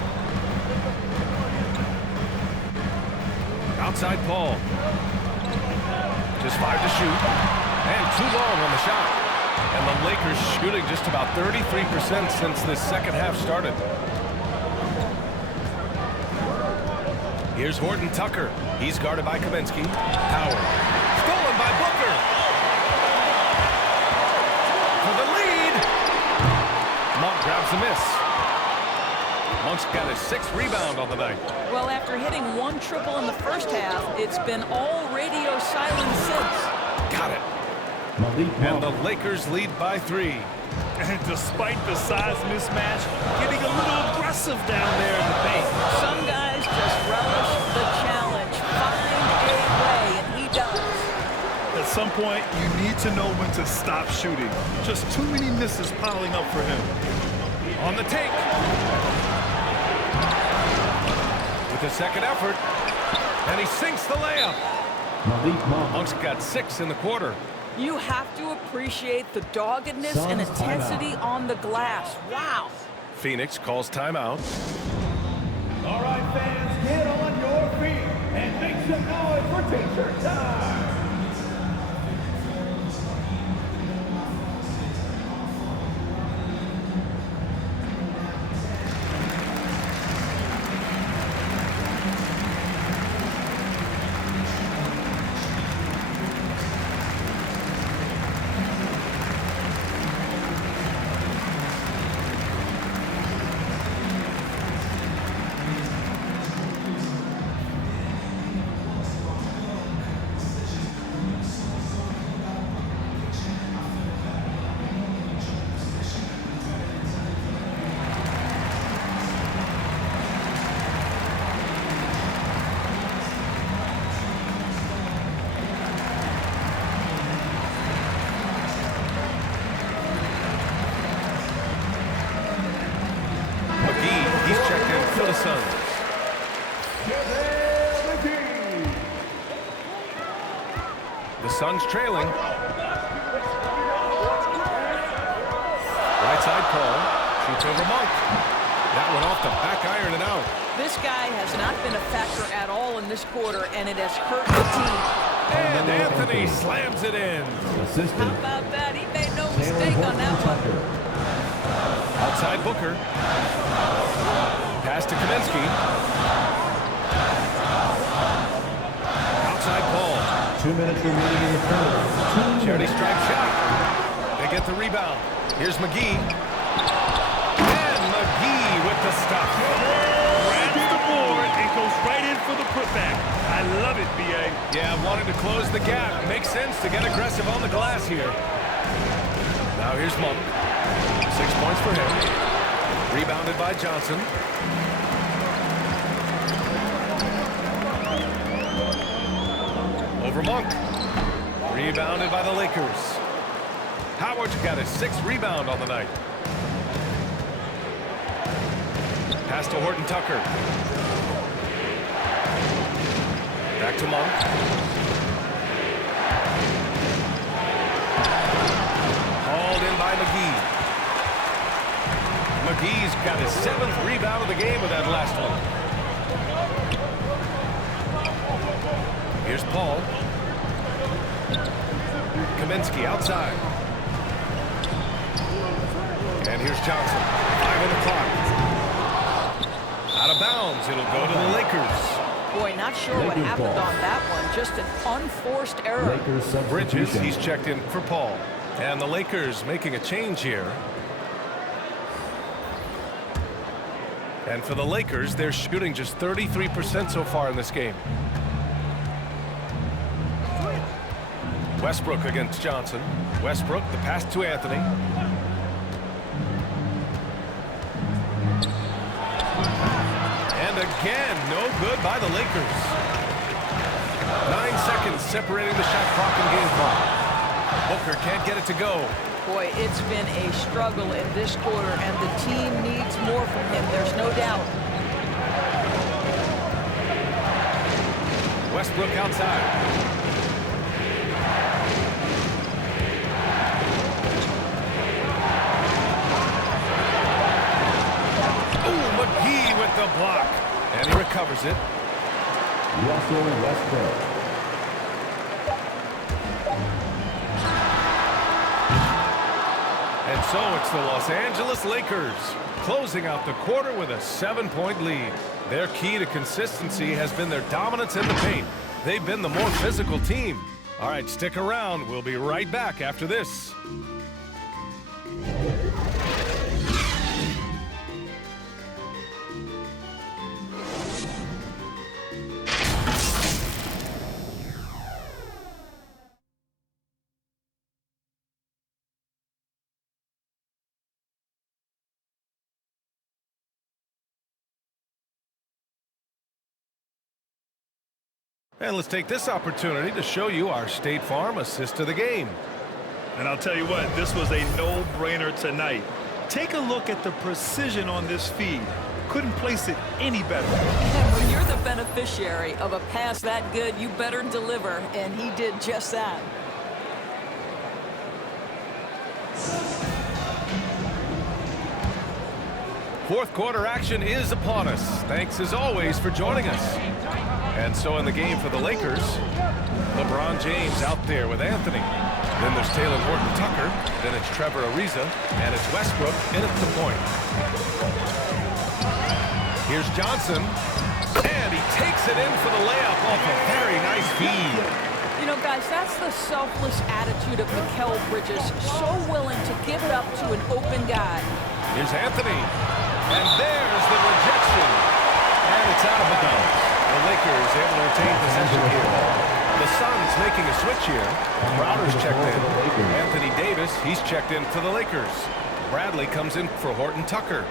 Outside Paul. Just 5 to shoot. And too long on the shot. And the Lakers shooting just about 33% since this second half started. Here's Horton Tucker. He's guarded by Kaminsky. Howard. Stolen by Booker. For the lead. Monk grabs the miss. Monk's got his 6th rebound on the night. Well, after hitting 1 triple in the first half, it's been all radio silence since. Got it. And the Lakers lead by 3. And despite the size mismatch, getting a little aggressive down there in the paint. Some guys just relish the challenge. Find a way, and he does. At some point, you need to know when to stop shooting. Just too many misses piling up for him. On the take. With the second effort. And he sinks the layup. Monk's got 6 in the quarter. You have to appreciate the doggedness and intensity on the glass. Wow. Phoenix calls timeout. All right, fans, get on your feet and make some noise for T-shirt time. Suns. The Suns trailing. Right side Paul. Shoots over Monk. That one off the back iron and out. This guy has not been a factor at all in this quarter, and it has hurt the team. And Anthony slams it in. How about that? He made no mistake on that one. Outside Booker. Pass to Kaminsky. Outside Paul. minutes remaining in the third. Charity strike shot. They get the rebound. Here's McGee. And McGee with the stop. Grabs the board and goes right in for the putback. I love it, B.A. Yeah, wanting to close the gap. Makes sense to get aggressive on the glass here. Now here's Monk. 6 points for him. Rebounded by Johnson. Over Monk. Rebounded by the Lakers. Howard got his 6th rebound on the night. Pass to Horton Tucker. Back to Monk. Hauled in by McGee. McGee's got his 7th rebound of the game with that last one. Here's Paul. Kaminsky outside. And here's Johnson. 5 on the clock. Out of bounds. It'll go to the Lakers. Boy, not sure what happened on that one. Just an unforced error. Bridges, he's checked in for Paul. And the Lakers making a change here. And for the Lakers, they're shooting just 33% so far in this game. Westbrook against Johnson. Westbrook, the pass to Anthony. And again, no good by the Lakers. 9 seconds separating the shot clock and game clock. Booker can't get it to go. Boy, it's been a struggle in this quarter, and the team needs more from him. There's no doubt. Westbrook outside. McGee with the block, and he recovers it. Russell Westbrook. And so it's the Los Angeles Lakers closing out the quarter with a 7-point lead. Their key to consistency has been their dominance in the paint. They've been the more physical team. All right, stick around. We'll be right back after this. And let's take this opportunity to show you our State Farm assist to the game. And I'll tell you what, this was a no-brainer tonight. Take a look at the precision on this feed. Couldn't place it any better. And when you're the beneficiary of a pass that good, you better deliver, and he did just that. Fourth quarter action is upon us. Thanks as always for joining us. And so in the game for the Lakers, LeBron James out there with Anthony. Then there's Taylor Horton Tucker. Then it's Trevor Ariza. And it's Westbrook in at the point. Here's Johnson. And he takes it in for the layup off a very nice feed. You know, guys, that's the selfless attitude of Mikal Bridges. So willing to give it up to an open guy. Here's Anthony. And there's the rejection. And it's out of bounds. The Lakers able to retain possession here. The Suns making a switch here. Crowder's checked in. Anthony Davis, he's checked in for the Lakers. Bradley comes in for Horton Tucker.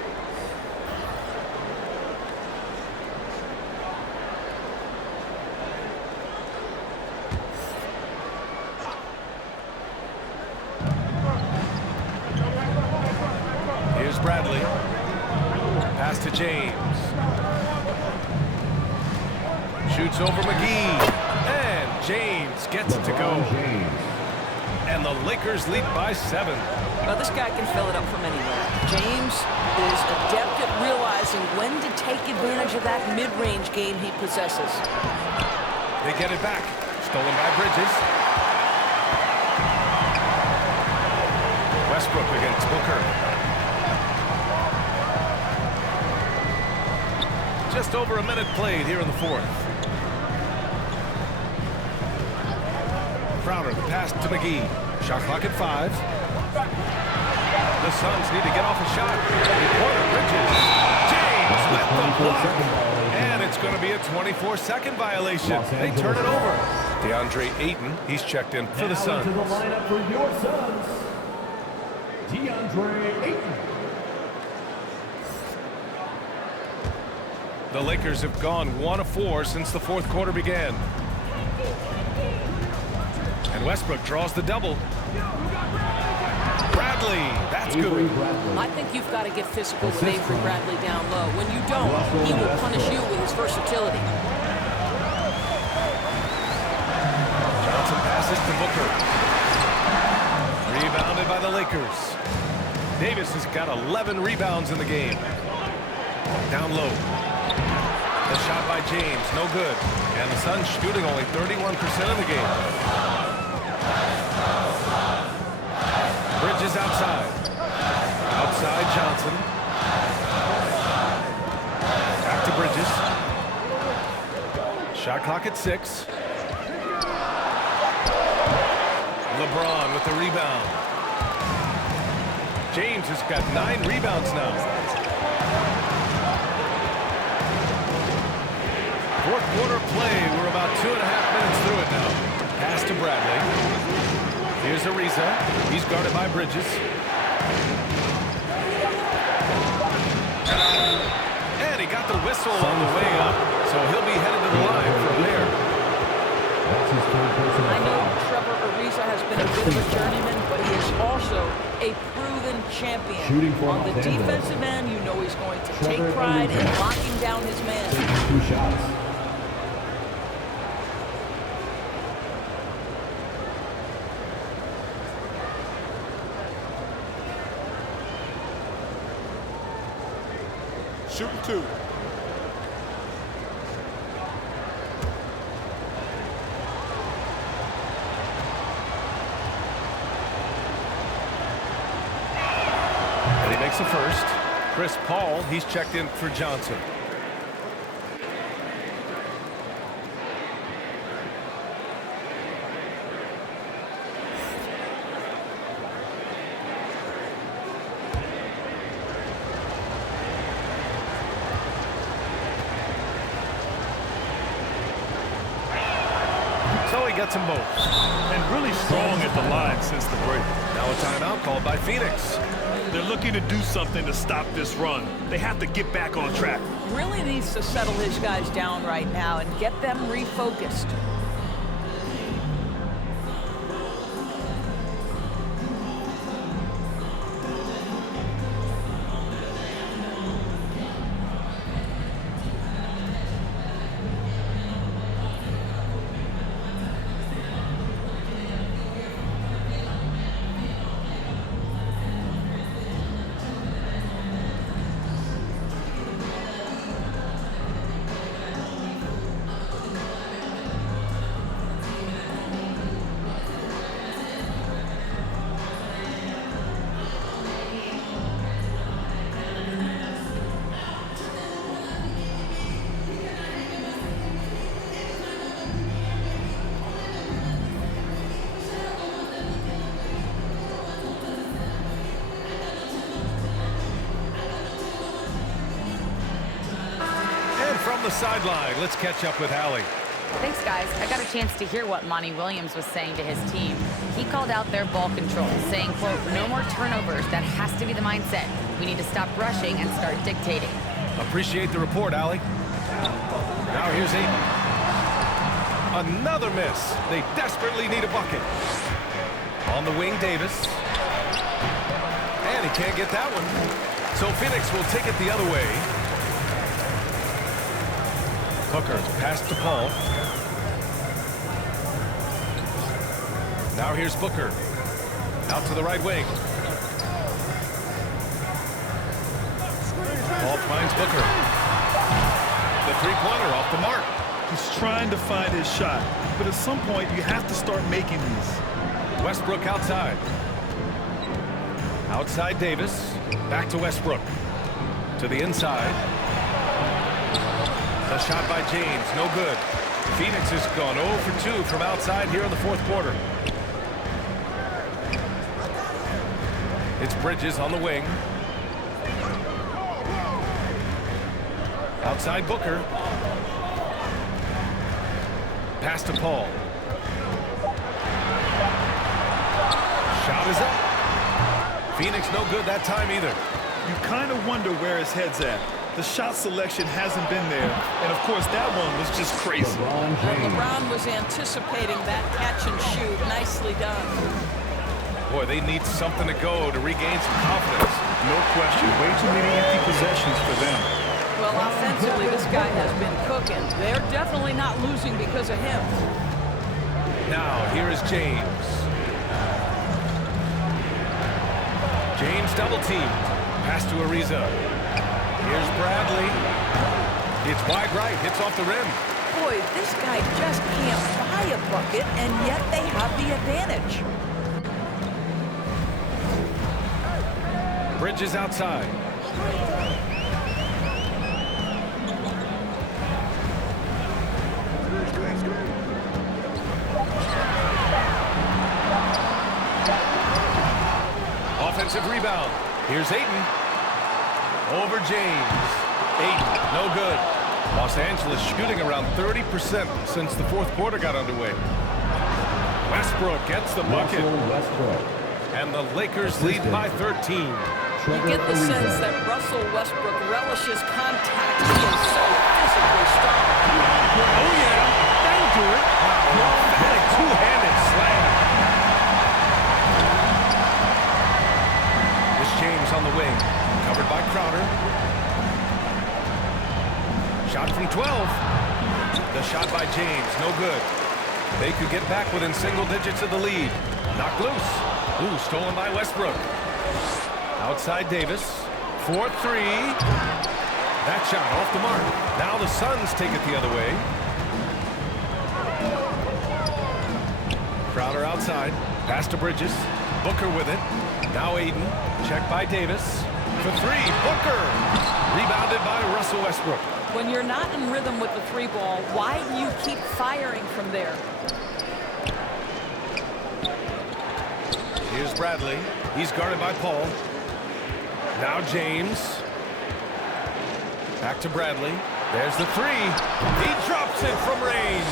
Here's Bradley. Pass to James. Shoots over McGee. And James gets it to go. And the Lakers lead by 7. Well, this guy can fill it up from anywhere. James is adept at realizing when to take advantage of that mid-range game he possesses. They get it back. Stolen by Bridges. Westbrook against Booker. Just over a minute played here in the fourth. Crowder, the pass to McGee. Shot clock at 5. The Suns need to get off a shot. Porter Bridges. James with the block. And it's going to be a 24-second violation. They turn it over. DeAndre Ayton, he's checked in for the Suns. Into the lineup for your Suns, DeAndre Ayton. The Lakers have gone 1 of 4 since the fourth quarter began. And Westbrook draws the double. Bradley, that's good. I think you've got to get physical with Avery Bradley down low. When you don't, he will punish you with his versatility. Johnson passes to Booker. Rebounded by the Lakers. Davis has got 11 rebounds in the game. Down low. The shot by James, no good. And the Suns shooting only 31% of the game. Bridges outside. Outside Johnson. Back to Bridges. Shot clock at 6. LeBron with the rebound. James has got 9 rebounds now. Fourth quarter play. We're about 2.5 minutes through it now. Pass to Bradley. Here's Ariza. He's guarded by Bridges. And he got the whistle on the way up, so he'll be headed to the line from there. I know Trevor Ariza has been a bit of a journeyman, but he is also a proven champion. On the defensive end, you know he's going to take pride in locking down his man. 2 shots. Shooting 2. And he makes the first. Chris Paul, he's checked in for Johnson. So he gets them both. And really strong at the line since the break. Now a timeout called by Phoenix. They're looking to do something to stop this run. They have to get back on track. Really needs to settle his guys down right now and get them refocused. From the sideline, let's catch up with Allie. Thanks, guys. I got a chance to hear what Monty Williams was saying to his team. He called out their ball control, saying, quote, no more turnovers. That has to be the mindset. We need to stop rushing and start dictating. Appreciate the report, Allie. Now here's Ayton. Another miss. They desperately need a bucket. On the wing, Davis. And he can't get that one. So Phoenix will take it the other way. Booker, pass to Paul. Now here's Booker. Out to the right wing. Paul finds Booker. The three-pointer off the mark. He's trying to find his shot, but at some point you have to start making these. Westbrook outside. Outside Davis. Back to Westbrook. To the inside. A shot by James, no good. Phoenix has gone 0 for 2 from outside here in the fourth quarter. It's Bridges on the wing. Outside Booker. Pass to Paul. Shot is up. Phoenix no good that time either. You kind of wonder where his head's at. The shot selection hasn't been there. And, of course, that one was just crazy. LeBron was anticipating that catch and shoot. Nicely done. Boy, they need something to go to regain some confidence. No question. Way too many empty possessions for them. Well, offensively, this guy has been cooking. They're definitely not losing because of him. Now, here is James. James double teamed. Pass to Ariza. Here's Bradley. It's wide right. Hits off the rim. Boy, this guy just can't buy a bucket, and yet they have the advantage. Bridges outside. Offensive rebound. Here's Ayton. Over James. Ayton, no good. Los Angeles shooting around 30% since the fourth quarter got underway. Westbrook gets the bucket. And the Lakers lead by 13. You get the sense that Russell Westbrook relishes contact. He is so physically strong. Oh, yeah. That'll do it. Wow, emphatic two-handed slam. This James on the wing. Covered by Crowder. Shot from 12. The shot by James, no good. They could get back within single digits of the lead. Knocked loose. Ooh, stolen by Westbrook. Outside Davis. 4-3. That shot off the mark. Now the Suns take it the other way. Crowder outside. Pass to Bridges. Booker with it. Now Ayton. Check by Davis. For three. Booker. Rebounded by Russell Westbrook. When you're not in rhythm with the three ball, why do you keep firing from there? Here's Bradley. He's guarded by Paul. Now James. Back to Bradley. There's the three. He drops it from range.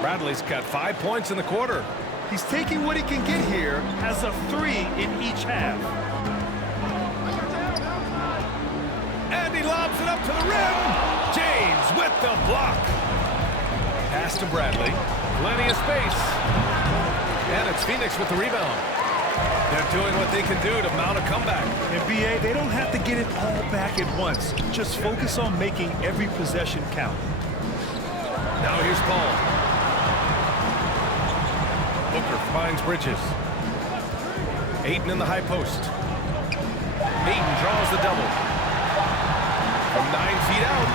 Bradley's got 5 points in the quarter. He's taking what he can get here as a three in each half. And he lobs it up to the rim. James with the block. Pass to Bradley. Plenty of space. And it's Phoenix with the rebound. They're doing what they can do to mount a comeback. And BA, they don't have to get it all back at once. Just focus on making every possession count. Now here's Paul. Booker finds Bridges. Ayton in the high post. Ayton draws the double. From 9 feet out.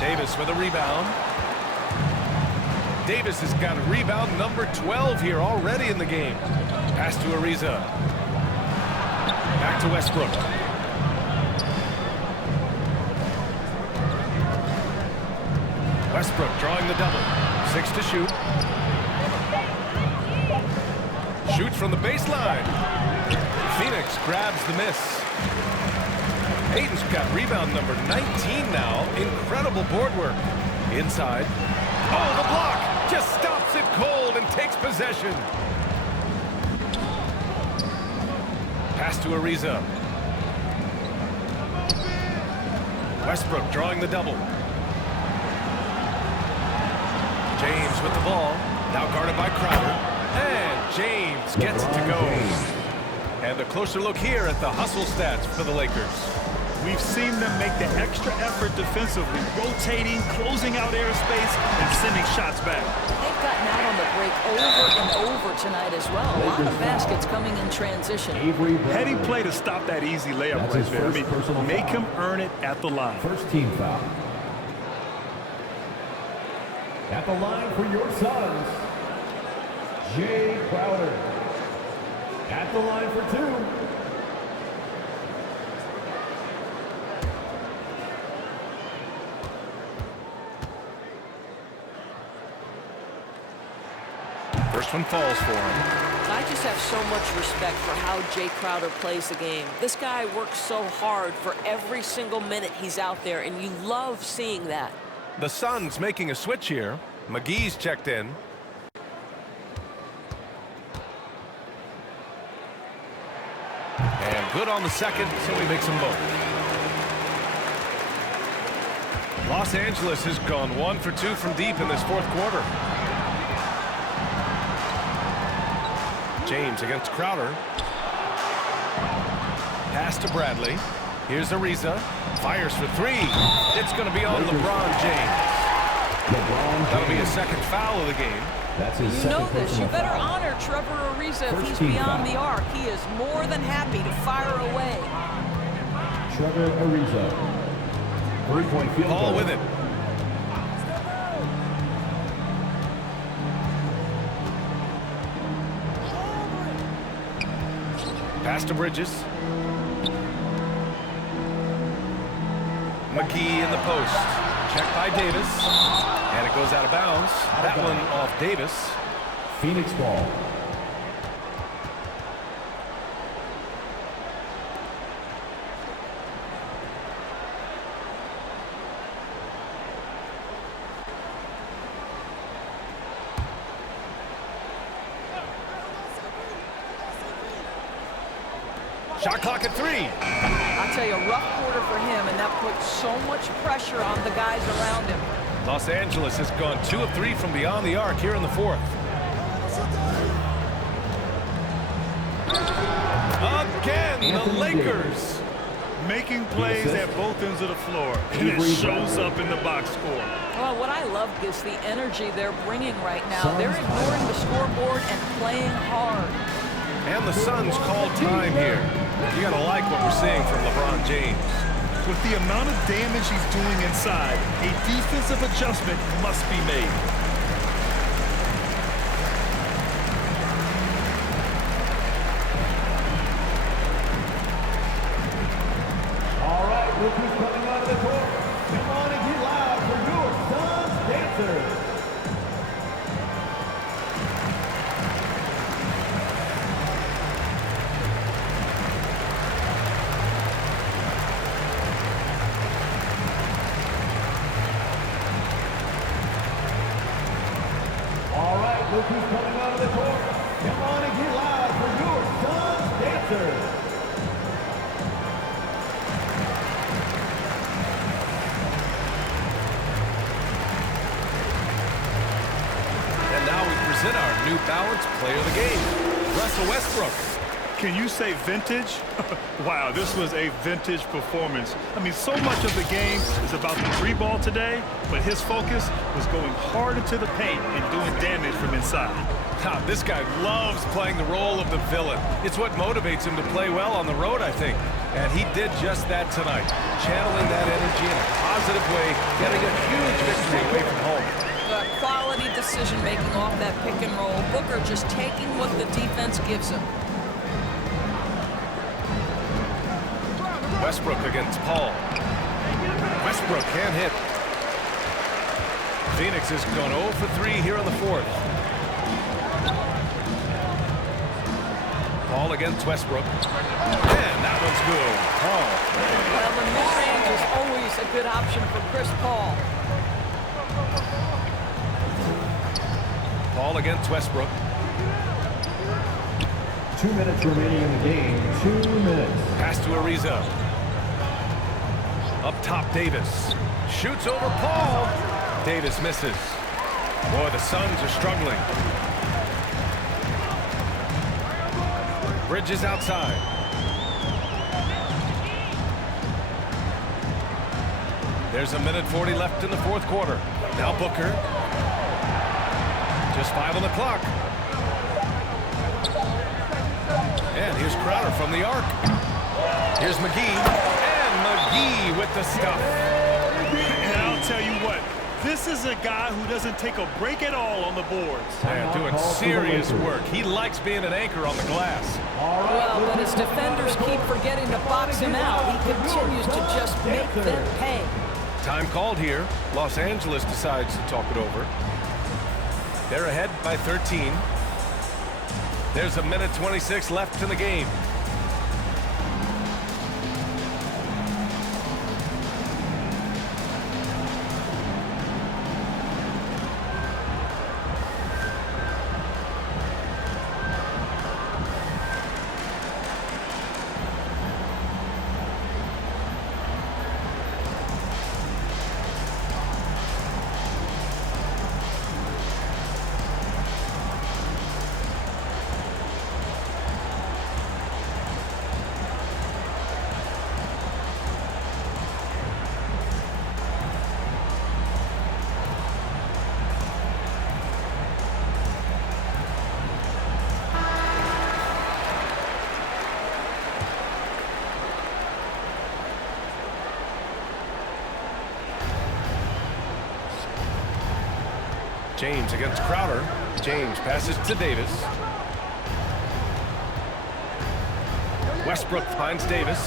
Davis with a rebound. Davis has got rebound number 12 here already in the game. Pass to Ariza. Back to Westbrook. Westbrook drawing the double. 6 to shoot. Shoots from the baseline. Phoenix grabs the miss. Ayton's got rebound number 19 now. Incredible board work. Inside. Oh, the block just stops it cold and takes possession. Pass to Ariza. Westbrook drawing the double. James with the ball. Now guarded by Crowder. And James gets it to go. And a closer look here at the hustle stats for the Lakers. We've seen them make the extra effort defensively, rotating, closing out airspace, and sending shots back. They've gotten out on the break over and over tonight as well. A lot of baskets coming in transition. Heady play to stop that easy layup right there. I mean, make him earn it at the line. First team foul. At the line for your Suns, Jay Crowder. At the line for two. First one falls for him. I just have so much respect for how Jay Crowder plays the game. This guy works so hard for every single minute he's out there, and you love seeing that. The Suns making a switch here. McGee's checked in. And good on the second, so he makes them both. Los Angeles has gone 1 for 2 from deep in this fourth quarter. James against Crowder. Pass to Bradley. Here's Ariza. Fires for 3. It's going to be on LeBron James. That'll be a second foul of the game. That's his You know second this. You personal better foul. honor Trevor Ariza if First he's team beyond foul. the arc. He is more than happy to fire away. Trevor Ariza. 3-point field Paul goal. with it. Pass to Bridges. McGee in the post. Checked by Davis. And it goes out of bounds. That one off Davis. Phoenix ball. Shot clock at 3. I'll tell you, a rough quarter for him, and that puts so much pressure on the guys around him. Los Angeles has gone 2 of 3 from beyond the arc here in the fourth. Again, the Lakers. Making plays at both ends of the floor, and it shows up in the box score. Well, what I love is the energy they're bringing right now. They're ignoring the scoreboard and playing hard. And the Suns called time here. You gotta like what we're seeing from LeBron James. With the amount of damage he's doing inside, a defensive adjustment must be made. All right, look who's coming out of the court. Come on and get loud for your Suns dancers. All right, look who's coming out of the court. Come on and get loud for your Suns dancers. And now we present our New Balance Player of the Game, Russell Westbrook. Can you say vintage? Wow, this was a vintage performance. I mean, so much of the game is about the three ball today, but his focus was going hard into the paint and doing damage from inside. Now, this guy loves playing the role of the villain. It's what motivates him to play well on the road, I think. And he did just that tonight, channeling that energy in a positive way, getting a huge victory away from home. Quality decision-making off that pick and roll. Booker just taking what the defense gives him. Westbrook against Paul. Westbrook can't hit. Phoenix has gone 0 for 3 here in the fourth. Paul against Westbrook. And that one's good. Paul. Well, the mid-range is always a good option for Chris Paul. Paul against Westbrook. 2 minutes remaining in the game. 2 minutes. Pass to Ariza. Up top, Davis. Shoots over Paul. Davis misses. Boy, the Suns are struggling. Bridges outside. There's a minute 40 left in the fourth quarter. Now Booker. Just 5 on the clock. And here's Crowder from the arc. Here's McGee. And McGee with the stuff. And I'll tell you what, this is a guy who doesn't take a break at all on the boards. Yeah, doing serious work. He likes being an anchor on the glass. Well, but his defenders keep forgetting to box him out. He continues to just make them pay. Time called here. Los Angeles decides to talk it over. They're ahead by 13. There's a minute 26 left in the game. James against Crowder. James passes to Davis. Westbrook finds Davis.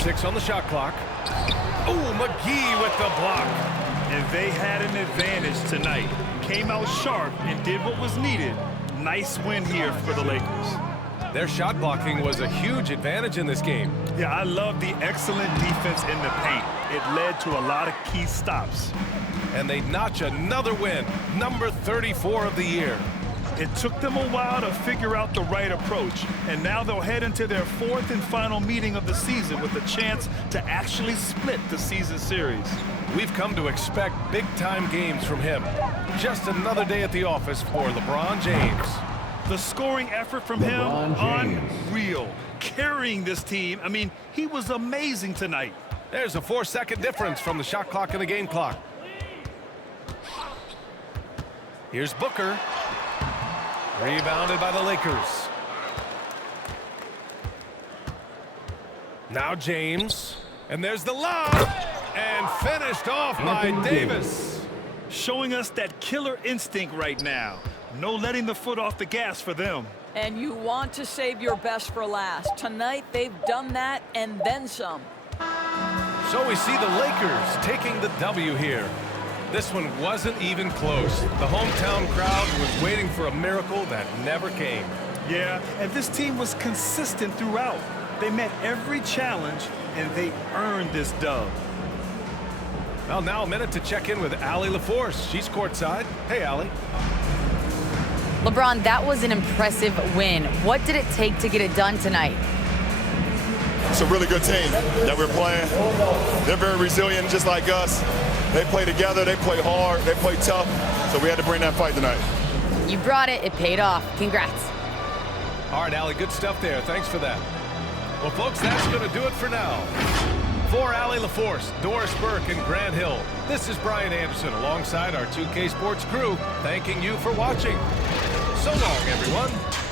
Six on the shot clock. Oh, McGee with the block. And they had an advantage tonight. Came out sharp and did what was needed. Nice win here for the Lakers. Their shot blocking was a huge advantage in this game. Yeah, I love the excellent defense in the paint. It led to a lot of key stops. And they notch another win, number 34 of the year. It took them a while to figure out the right approach, and now they'll head into their fourth and final meeting of the season with a chance to actually split the season series. We've come to expect big-time games from him. Just another day at the office for LeBron James. The scoring effort from him, unreal. Carrying this team, I mean, he was amazing tonight. There's a 4-second difference from the shot clock and the game clock. Here's Booker. Rebounded by the Lakers. Now James. And there's the lob. And finished off by Davis. Showing us that killer instinct right now. No letting the foot off the gas for them. And you want to save your best for last. Tonight, they've done that and then some. So we see the Lakers taking the W here. This one wasn't even close. The hometown crowd was waiting for a miracle that never came. Yeah, and this team was consistent throughout. They met every challenge, and they earned this dub. Well, now a minute to check in with Allie LaForce. She's courtside. Hey, Allie. LeBron, that was an impressive win. What did it take to get it done tonight? It's a really good team that we're playing. They're very resilient, just like us. They play together, they play hard, they play tough, so we had to bring that fight tonight. You brought it. It paid off. Congrats. All right, Allie, good stuff there. Thanks for that. Well, folks, that's going to do it for now. For Allie LaForce, Doris Burke, and Grant Hill, this is Brian Anderson alongside our 2K Sports crew, thanking you for watching. So long, everyone.